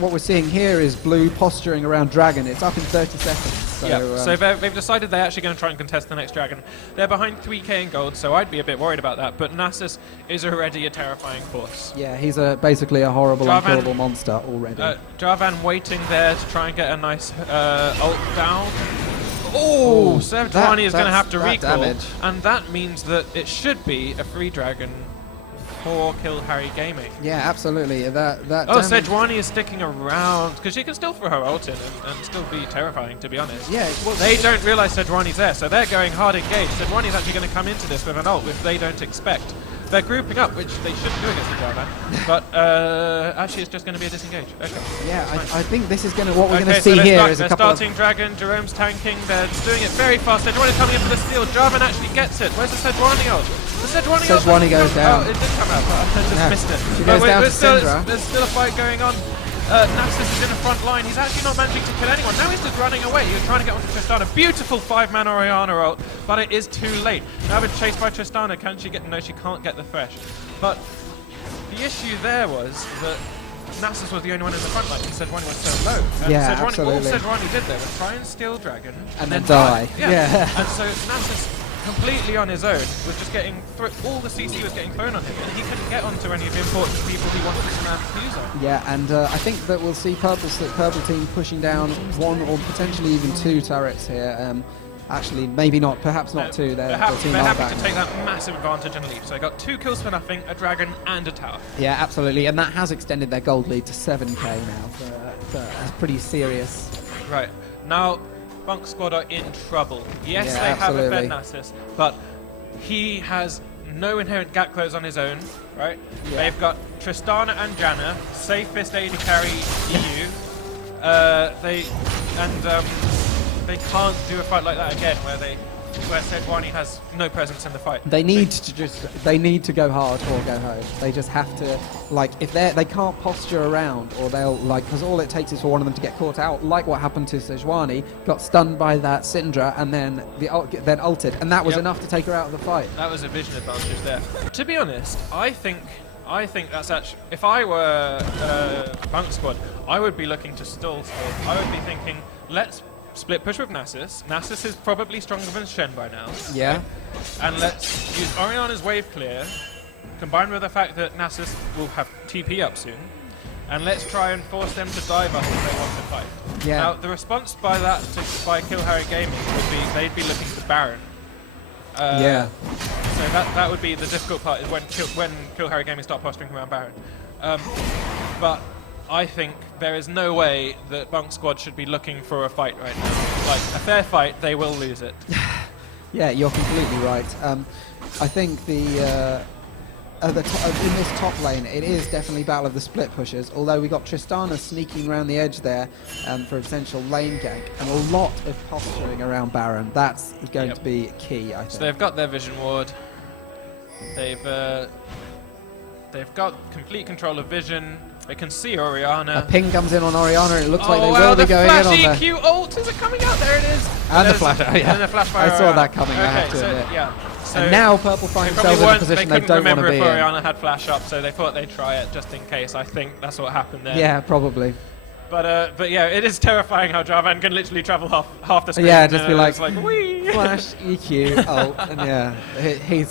what we're seeing here is blue posturing around Dragon. It's up in 30 seconds. So, so they've decided they're actually going to try and contest the next Dragon. They're behind 3k in gold, so I'd be a bit worried about that. But Nasus is already a terrifying force. yeah, he's basically a horrible, Jarvan- unkillable monster already. Jarvan waiting there to try and get a nice ult down. Oh, Sejuani is going to have to recall, damage. and that means that it should be a free Dragon for Kill Harry Gaming. Yeah, absolutely. That Oh, damage. Sejuani is sticking around because she can still throw her ult in and still be terrifying, to be honest. Yeah, well, They don't realise Sejuani's there, so they're going hard engaged. Sejuani's actually going to come into this with an ult, which they don't expect. They're grouping up, which they shouldn't do against the Jarvan. But actually, it's just going to be a disengage. Okay. Yeah, Nice. I think this is going to what we're going to so see they're here start- is a they're couple of starting Dragon. Jerome's tanking. They're just doing it very fast. Sejuani coming in for the steal. Jarvan actually gets it. Where's the Sejuani ult? The Sejuani ult Sejuani goes down. Oh, it did come out, but I just Yeah. missed it. She But goes down to still, Syndra. there's still a fight going on. Nasus is in the front line. He's actually not managing to kill anyone. Now he's just running away. He's trying to get onto Tristana. Beautiful 5-man Orianna ult, but it is too late. Now been chased by Tristana. Can she get? No, she can't get the Thresh. But the issue there was that Nasus was the only one in the front line. Sejuani was so low. And Yeah, Sejuani, absolutely. all Sejuani did there was try and steal Dragon and then die. Yeah. And so Nasus, completely on his own, was just getting all the CC was getting thrown on him, and he couldn't get onto any of the important people he wanted to use on. Yeah, and I think that we'll see Purple Team pushing down 1 or potentially even 2 turrets here. Actually, maybe not, perhaps not 2. They're happy to take that massive advantage and leave. So they got 2 kills for nothing, a dragon and a tower. Yeah, absolutely, and that has extended their gold lead to 7k now. That's pretty serious. Right, now BUNC squad are in trouble. Yes, Yeah, they absolutely. have a Fed Nasus, but he has no inherent gap close on his own, right? Yeah. They've got Tristana and Janna, safest AD carry EU. They can't do a fight like that again, where Sejuani has no presence in the fight. They need to go hard or go home. They just have to, like, if they can't posture around, or they'll, like, because all it takes is for one of them to get caught out, like what happened to Sejuani, got stunned by that Syndra, and then then ulted, and that was enough to take her out of the fight. That was a vision advantage there. To be honest, I think that's actually, if I were BUNC squad, I would be looking to stall still. I would be thinking, let's split push with Nasus. Nasus is probably stronger than Shen by now. Yeah. And let's use Orianna's wave clear, combined with the fact that Nasus will have TP up soon, and let's try and force them to dive us if they want to fight. Yeah. Now, the response by that by Kill Harry Gaming would be they'd be looking to Baron. Yeah. So that would be the difficult part, is when Kill Harry Gaming start posturing around Baron. But I think there is no way that BUNC squad should be looking for a fight right now. Like, a fair fight, they will lose it. Yeah, you're completely right. I think in this top lane, it is definitely battle of the split pushers, although we got Tristana sneaking around the edge there for a potential lane gank, and a lot of posturing around Baron. That's going to be key, I think. So they've got their vision ward. They've got complete control of vision. They can see Orianna. A ping comes in on Orianna, and it looks like they wow, will be going in on the the... flash EQ ult, is it coming out? There it is. And the flash, yeah. And the flash by I saw Orianna. that coming, I have to so, admit. yeah. So And now Purple find they themselves in a position they couldn't don't want to remember be if in. Orianna had flash up, so they thought they'd try it just in case. I think that's what happened there. Yeah, probably. But yeah, it is terrifying how Jarvan can literally travel half the screen. Yeah, just be like, it's like whee! Flash, EQ, ult, and yeah.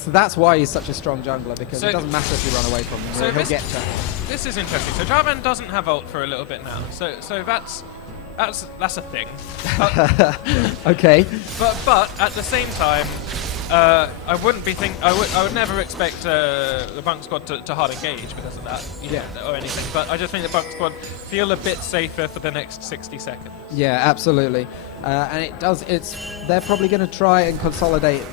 That's why he's such a strong jungler, because it doesn't matter if you run away from him, so he'll get trapped. This is interesting. So Jarvan doesn't have ult for a little bit now. So that's a thing. Okay. But at the same time, I would never expect the BUNC squad to hard engage because of that, or anything. But I just think the BUNC squad feel a bit safer for the next 60 seconds. Yeah, absolutely. And they're probably going to try and consolidate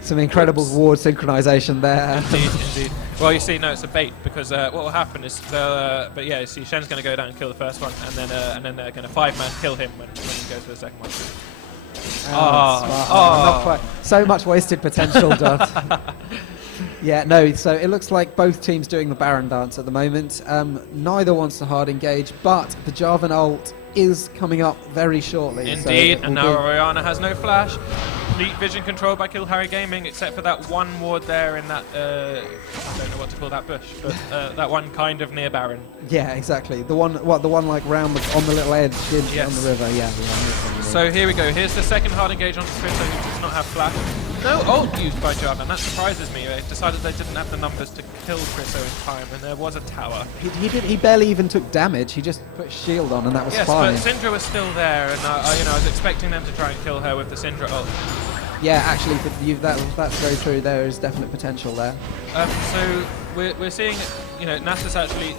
some incredible ward synchronization there. Indeed. Well, you see, no, it's a bait, because what will happen is but yeah, you see, Shen's going to go down and kill the first one, and then they're going to 5-man kill him when he goes for the second one. Not quite. So much wasted potential, Dot. Yeah, no, so it looks like both teams doing the Baron dance at the moment. Neither wants to hard engage, but the Jarvan ult is coming up very shortly. Indeed, so and now Orianna has no flash. Complete vision control by Kill Harry Gaming, except for that one ward there in that, I don't know what to call that bush, but that one kind of near Baron. Yeah, exactly. The one like round on the little edge on the river. Yeah. So here we go. Here's the second hard engage on Twitter, who does not have flash. No ult used by Jarvan. That surprises me. They decided they didn't have the numbers to kill Trisso in time, and there was a tower. He barely even took damage. He just put shield on, and that was fine. Yes, but Syndra was still there, and I was expecting them to try and kill her with the Syndra ult. Yeah, actually, that's very true. There is definite potential there. So we're seeing, Nasus actually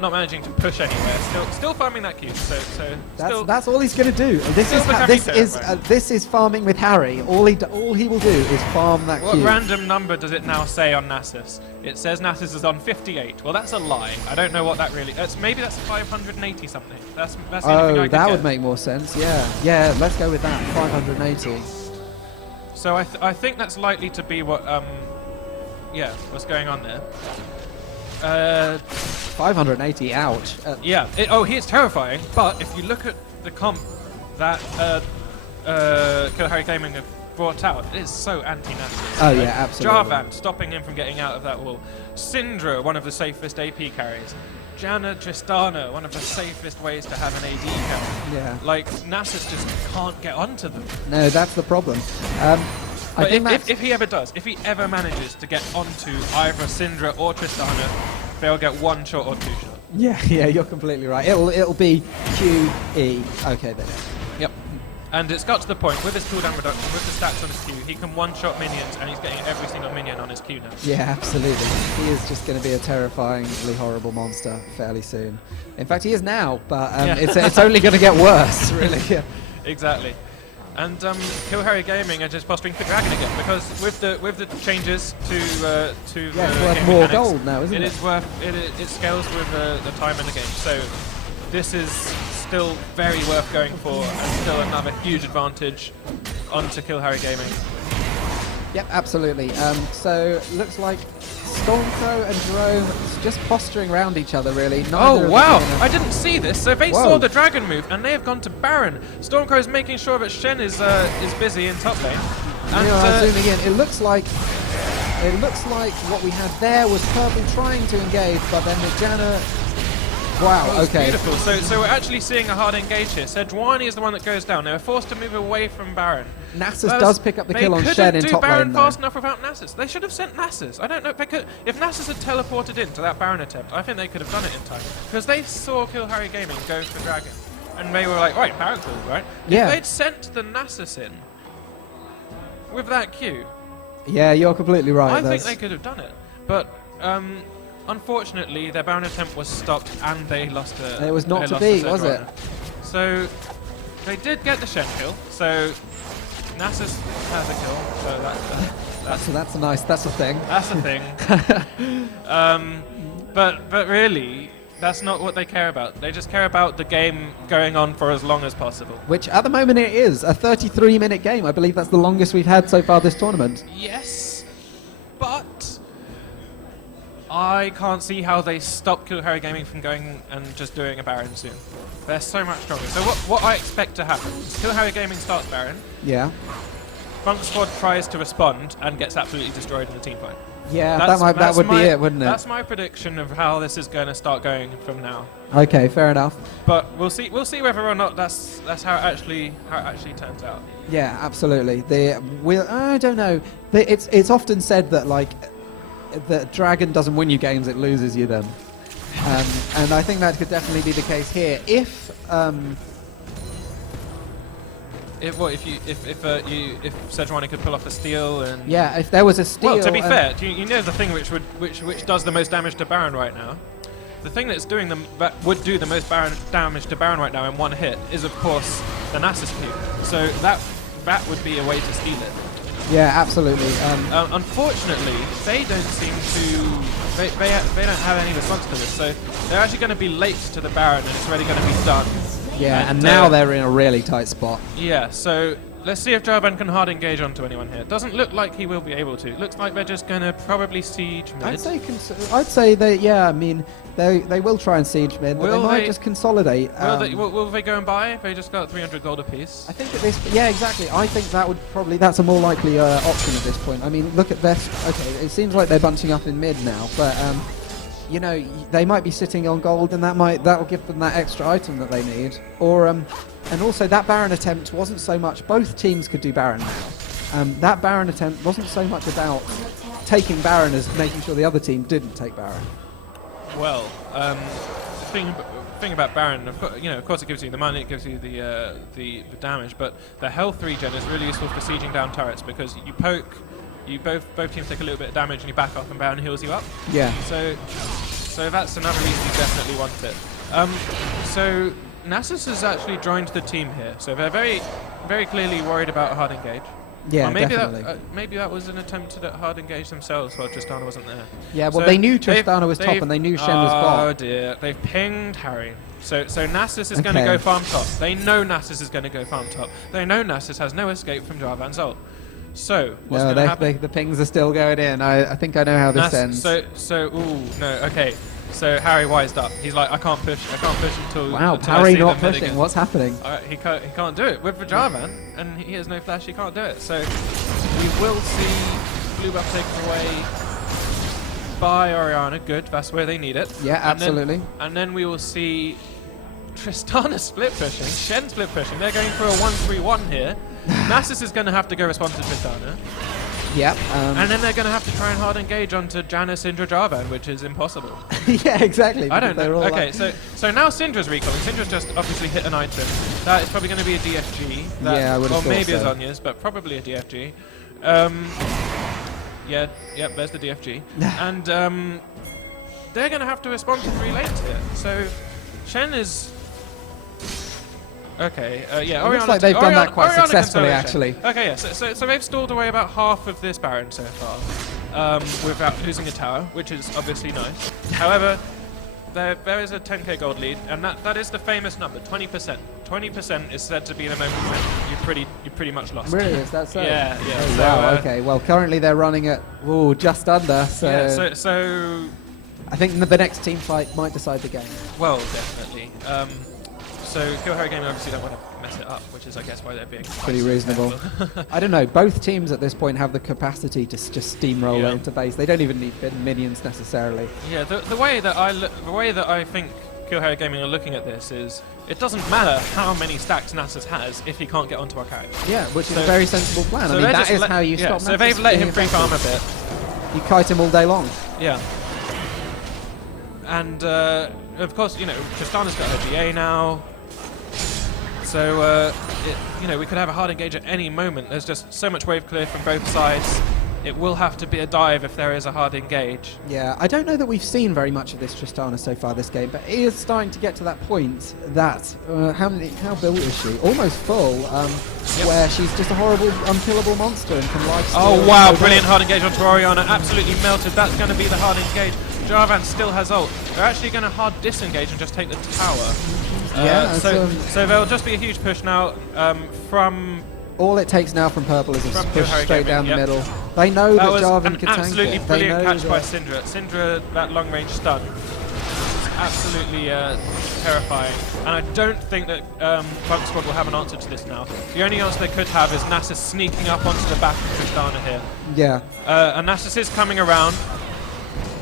not managing to push anywhere. Still farming that Q. So That's all he's going to do. This is farming with Harry. All he will do is farm that what Q. random number does it now say on Nasus? It says Nasus is on 58. Well, that's a lie. I don't know what that really. Maybe that's 580 something. That's the only thing I could that get. would make more sense. Yeah. Let's go with that. 580. So I think that's likely to be what what's going on there. 580. Ouch. He is terrifying. But if you look at the comp that Kill Harry Gaming have brought out, it is so anti-Nasus. Oh yeah, absolutely. Jarvan stopping him from getting out of that wall. Syndra, one of the safest AP carries. Janna Tristana, one of the safest ways to have an AD carry. Yeah. Like, Nasus just can't get onto them. No, that's the problem. I think if he ever does, if he ever manages to get onto either Syndra or Tristana, they'll get one shot or two shot. Yeah, you're completely right. It'll be QE. Okay, then. Yep. And it's got to the point, with his cooldown reduction, with the stats on his Q, he can one-shot minions, and he's getting every single minion on his Q now. Yeah, absolutely. He is just going to be a terrifyingly horrible monster fairly soon. In fact, he is now, but it's only going to get worse, really. Yeah. Exactly. And Kill Harry Gaming are just fostering for Dragon again, because with the changes to it's worth game more mechanics, gold now, isn't it? It scales with the time in the game. So this is still very worth going for, and still another huge advantage onto Kill Harry Gaming. Yep, absolutely. So looks like Stormcrow and Jerome just posturing around each other, really. Oh wow! I didn't see this. So they saw the dragon move, and they have gone to Baron. Stormcrow is making sure that Shen is busy in top lane. And zooming in, it looks like what we had there was Purple trying to engage, but then the Janna. Wow, okay. Beautiful. So we're actually seeing a hard engage here. Sejuani is the one that goes down. They were forced to move away from Baron. Nasus does pick up the kill on Shen in top lane. They couldn't do Baron fast enough without Nasus. They should have sent Nasus. I don't know. If Nasus had teleported into that Baron attempt, I think they could have done it in time. Because they saw Kill Harry Gaming go for Dragon. And they were like, right, Baron killed, right? Yeah. If they'd sent the Nasus in with that Q, yeah, you're completely right. I think they could have done it. But unfortunately, their Baron attempt was stopped, and they lost a. It was not to be, was it? So they did get the Shen kill. So Nasus has a kill. So that's nice. That's a thing. That's a thing. But really, that's not what they care about. They just care about the game going on for as long as possible. Which at the moment it is a 33-minute game. I believe that's the longest we've had so far this tournament. Yes, but I can't see how they stop Kill Harry Gaming from going and just doing a Baron soon. They're so much stronger. So what I expect to happen is Kill Harry Gaming starts Baron. Yeah. BUNC Squad tries to respond and gets absolutely destroyed in the team fight. Yeah, that would be it, wouldn't it? That's my prediction of how this is going to start going from now. Okay, fair enough. But we'll see whether or not that's how it actually turns out. Yeah, absolutely. I don't know. It's often said that the Dragon doesn't win you games, it loses you them. And I think that could definitely be the case here. If Sejuani could pull off a steal and if there was a steal. Well, to be fair, you know the thing which does the most damage to Baron right now. The thing that would do the most damage to Baron right now in one hit is of course the Nasus Q. So that would be a way to steal it. Yeah, absolutely. Unfortunately, they don't seem to. They don't have any response to this. So they're actually going to be late to the Baron, and it's already going to be done. Yeah, and now they're in a really tight spot. Yeah, so let's see if Jarvan can hard engage onto anyone here. Doesn't look like he will be able to. Looks like they're just going to probably siege mid. I'd say they. Yeah, I mean they will try and siege mid, but they might just consolidate. Will they go and buy? They just got 300 gold apiece. I think exactly. I think that's a more likely option at this point. I mean, look at this. Okay, it seems like they're bunching up in mid now, but they might be sitting on gold, and that'll give them that extra item that they need. Or and also that Baron attempt wasn't so much. Both teams could do Baron now. That Baron attempt wasn't so much about taking Baron as making sure the other team didn't take Baron. Well, the thing about Baron, of course, it gives you the money, it gives you the damage, but the health regen is really useful for sieging down turrets because you poke you both teams take a little bit of damage and you back off and Baron heals you up. Yeah. So that's another reason you definitely want it. So Nasus has actually joined the team here, so they're very clearly worried about a hard engage. Yeah, or maybe definitely. maybe that was an attempt at hard engage themselves while Tristana wasn't there. Yeah, well, So they knew Tristana was top and they knew Shen was bot. Oh dear, they've pinged Harry. So Nasus is going to Okay. go farm top. They know Nasus is going to go farm top. They know Nasus has no escape from Jarvan's ult. So what's No, going to happen? the pings are still going in. I think I know how this ends. Okay. So Harry wised up. He's like, I can't push until. Wow, until I Parry see not them mid pushing. again." What's happening? He can't do it with the Jarvan, and he has no flash. He can't do it. So we will see blue buff taken away by Orianna. Good, that's where they need it. Yeah, absolutely. And then we will see Tristana split pushing, Shen split pushing. They're going for a 1-3-1 here. Nasus is going to have to go respond to Tristana. Yep. And then they're going to have to try and hard engage onto Janna, Syndra, Jarvan, which is impossible. yeah, exactly. I don't because they're know. all Okay, like- so now Syndra's recalling. Syndra's just obviously hit an item. That is probably going to be a DFG. Yeah, I would have Or thought maybe so. a Zonya's, but probably a DFG. Yep, there's the DFG. And they're going to have to respond to 3 lanes here. So Shen is... Okay, yeah, It looks like they've done that quite Orianna can successfully, solo actually. Shen. Okay, yeah, so they've stalled away about half of this Baron so far without losing a tower, which is obviously nice. However, there is a 10k gold lead, and that is the famous number, 20%. 20% is said to be the moment when you pretty much lost. Really, is that so? Yeah. Oh, So, wow. Okay. Well, currently they're running at just under. So, Yeah, so I think the next team fight might decide the game. well, definitely. So Killharry Gaming obviously don't want to mess it up, which is I guess why they're being Pretty reasonable. I don't know. Both teams at this point have the capacity to just steamroll Yeah. into base. They don't even need minions necessarily. Yeah, the way that I think Killharry Gaming are looking at this is it doesn't matter how many stacks Nasus has if he can't get onto our character. Yeah, which is So- a very sensible plan. So I mean, they're that just is let- how you yeah, stop. So Nasus they've let being him free farm a effective. bit. You kite him all day long. Yeah. And of course, Tristana's got her GA now. So, we could have a hard engage at any moment. There's just so much wave clear from both sides. It will have to be a dive if there is a hard engage. Yeah, I don't know that we've seen very much of this Tristana so far this game, but it is starting to get to that point that how built is she? Almost full, where she's just a horrible, unkillable monster and can life. Oh wow, brilliant hard engage onto Orianna, absolutely melted. That's going to be the hard engage. Jarvan still has ult. They're actually going to hard disengage and just take the tower. Yeah, so there'll just be a huge push now from... All it takes now from Purple is a From push Killharry straight Gaming, down the yep. middle. They know that, That was Jarvan an can tank absolutely it. brilliant They know catch by that- Syndra. Syndra, that long range stun. It's absolutely terrifying. And I don't think that BUNC Squad will have an answer to this now. The only answer they could have is Nasus sneaking up onto the back of Tristana here. Yeah. And Nasus is coming around.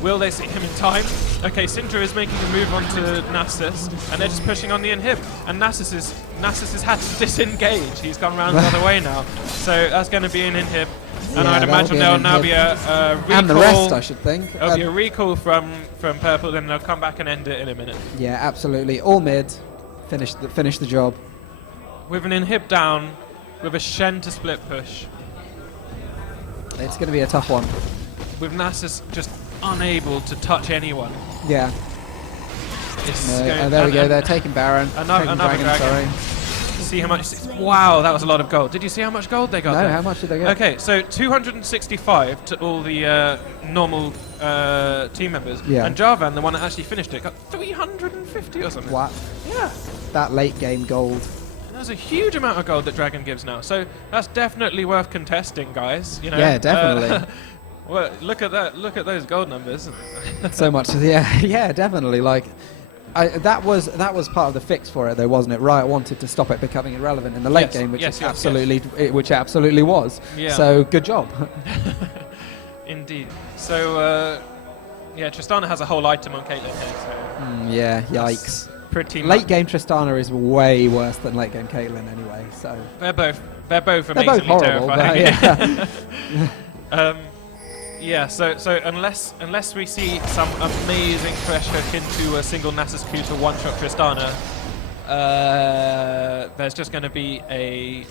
Will they see him in time? Okay, Syndra is making a move onto Nasus, and they're just pushing on the inhib. And Nasus has had to disengage. He's gone around the other way now. So that's going to be an inhib. And Yeah, I'd that'll imagine be an there'll now inhib. be a recall. And the rest, I should think. There'll be a recall from Purple, then they'll come back and end it in a minute. Yeah, absolutely. All mid. Finish the job. With an inhib down, with a Shen to split push, It's going to be a tough one. with Nasus just unable to touch anyone. Yeah. It's No, going- there we and- go. and They're taking Baron. Another taking dragon. Sorry. See how much... Wow, that was a lot of gold. Did you see how much gold they got No, there? how much did they get? Okay, so 265 to all the normal team members. Yeah. And Jarvan, the one that actually finished it, got 350 or something. What? Yeah. That late game gold. And there's a huge amount of gold that Dragon gives now. So that's definitely worth contesting, guys. Yeah, definitely. Well, look at that. Look at those gold numbers. So much. Yeah, definitely. Like, that was part of the fix for it, though, wasn't it? Riot wanted to stop it becoming irrelevant in the late Yes, game, which yes, it yes, absolutely was. Yeah. So good job. Indeed. So, yeah, Tristana has a whole item on Caitlyn here. So Yeah. that's Yikes. pretty Late much. game Tristana is way worse than late game Caitlyn, anyway. So They're both amazingly they're both horrible. But terrifying. yeah. Yeah, so unless we see some amazing pressure akin to a single Nasus Q to one-shot Tristana, there's just going to be a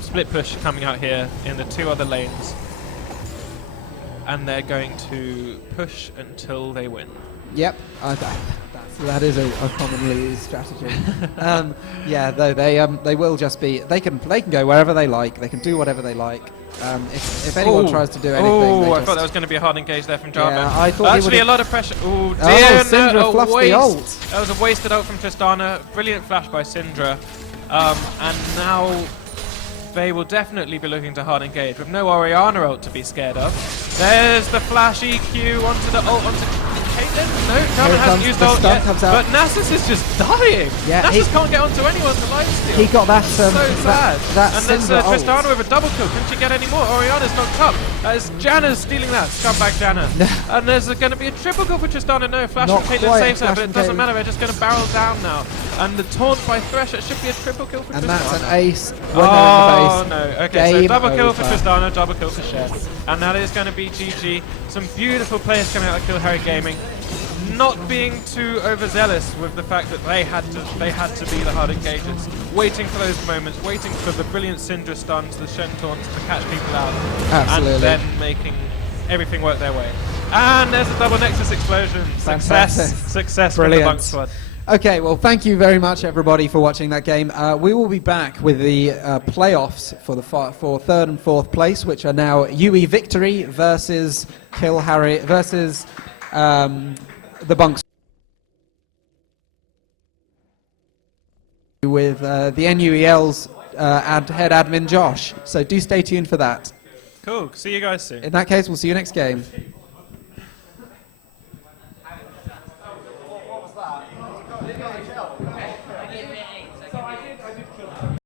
split push coming out here in the 2 other lanes. and they're going to push until they win. Yep, that is a commonly used strategy. Yeah, though they will just be. They can go wherever they like. They can do whatever they like. If anyone tries to do anything, I thought that was going to be a hard engage there from Jarvan. Yeah, I thought actually a lot of pressure. Oh dear, Syndra fluffed the ult. That was a wasted ult from Tristana. Brilliant flash by Syndra, and now they will definitely be looking to hard engage with no Orianna ult to be scared of. There's the flash EQ onto the ult onto Caitlyn. No, Jarvan hasn't used ult yet. But Nasus is just dying. Yeah, Nasus can't get onto anyone to lifesteal. He got that. So sad. That and there's Syndra ult. Tristana with a double kill. Can she get any more? Orianna's knocked up. That is Janna stealing that. Scumbag Janna. And there's going to be a triple kill for Tristana. No, flash Not from Caitlyn quite saves her, but flash it from doesn't Caitlyn. matter. They're just going to barrel down now. And the taunt by Thresh, it should be a triple kill for Tristana. And that's an ace. Oh no, okay, so Game double kill for over. Tristana, double kill for Chef. And that is going to be GG. Some beautiful players coming out of Kill Harry Gaming. Not being too overzealous with the fact that they had to be the hard engagers. Waiting for those moments, waiting for the brilliant Syndra stuns, the Shen taunts to catch people out. Absolutely. And then making everything work their way. And there's a double Nexus explosion. Success from the Bunk squad. Okay, well, thank you very much, everybody, for watching that game. We will be back with the playoffs for third and fourth place, which are now UE Victory versus Kill Harry versus the Bunks with the NUEL's head admin Josh. So do stay tuned for that. Cool. See you guys soon. In that case, we'll see you next game.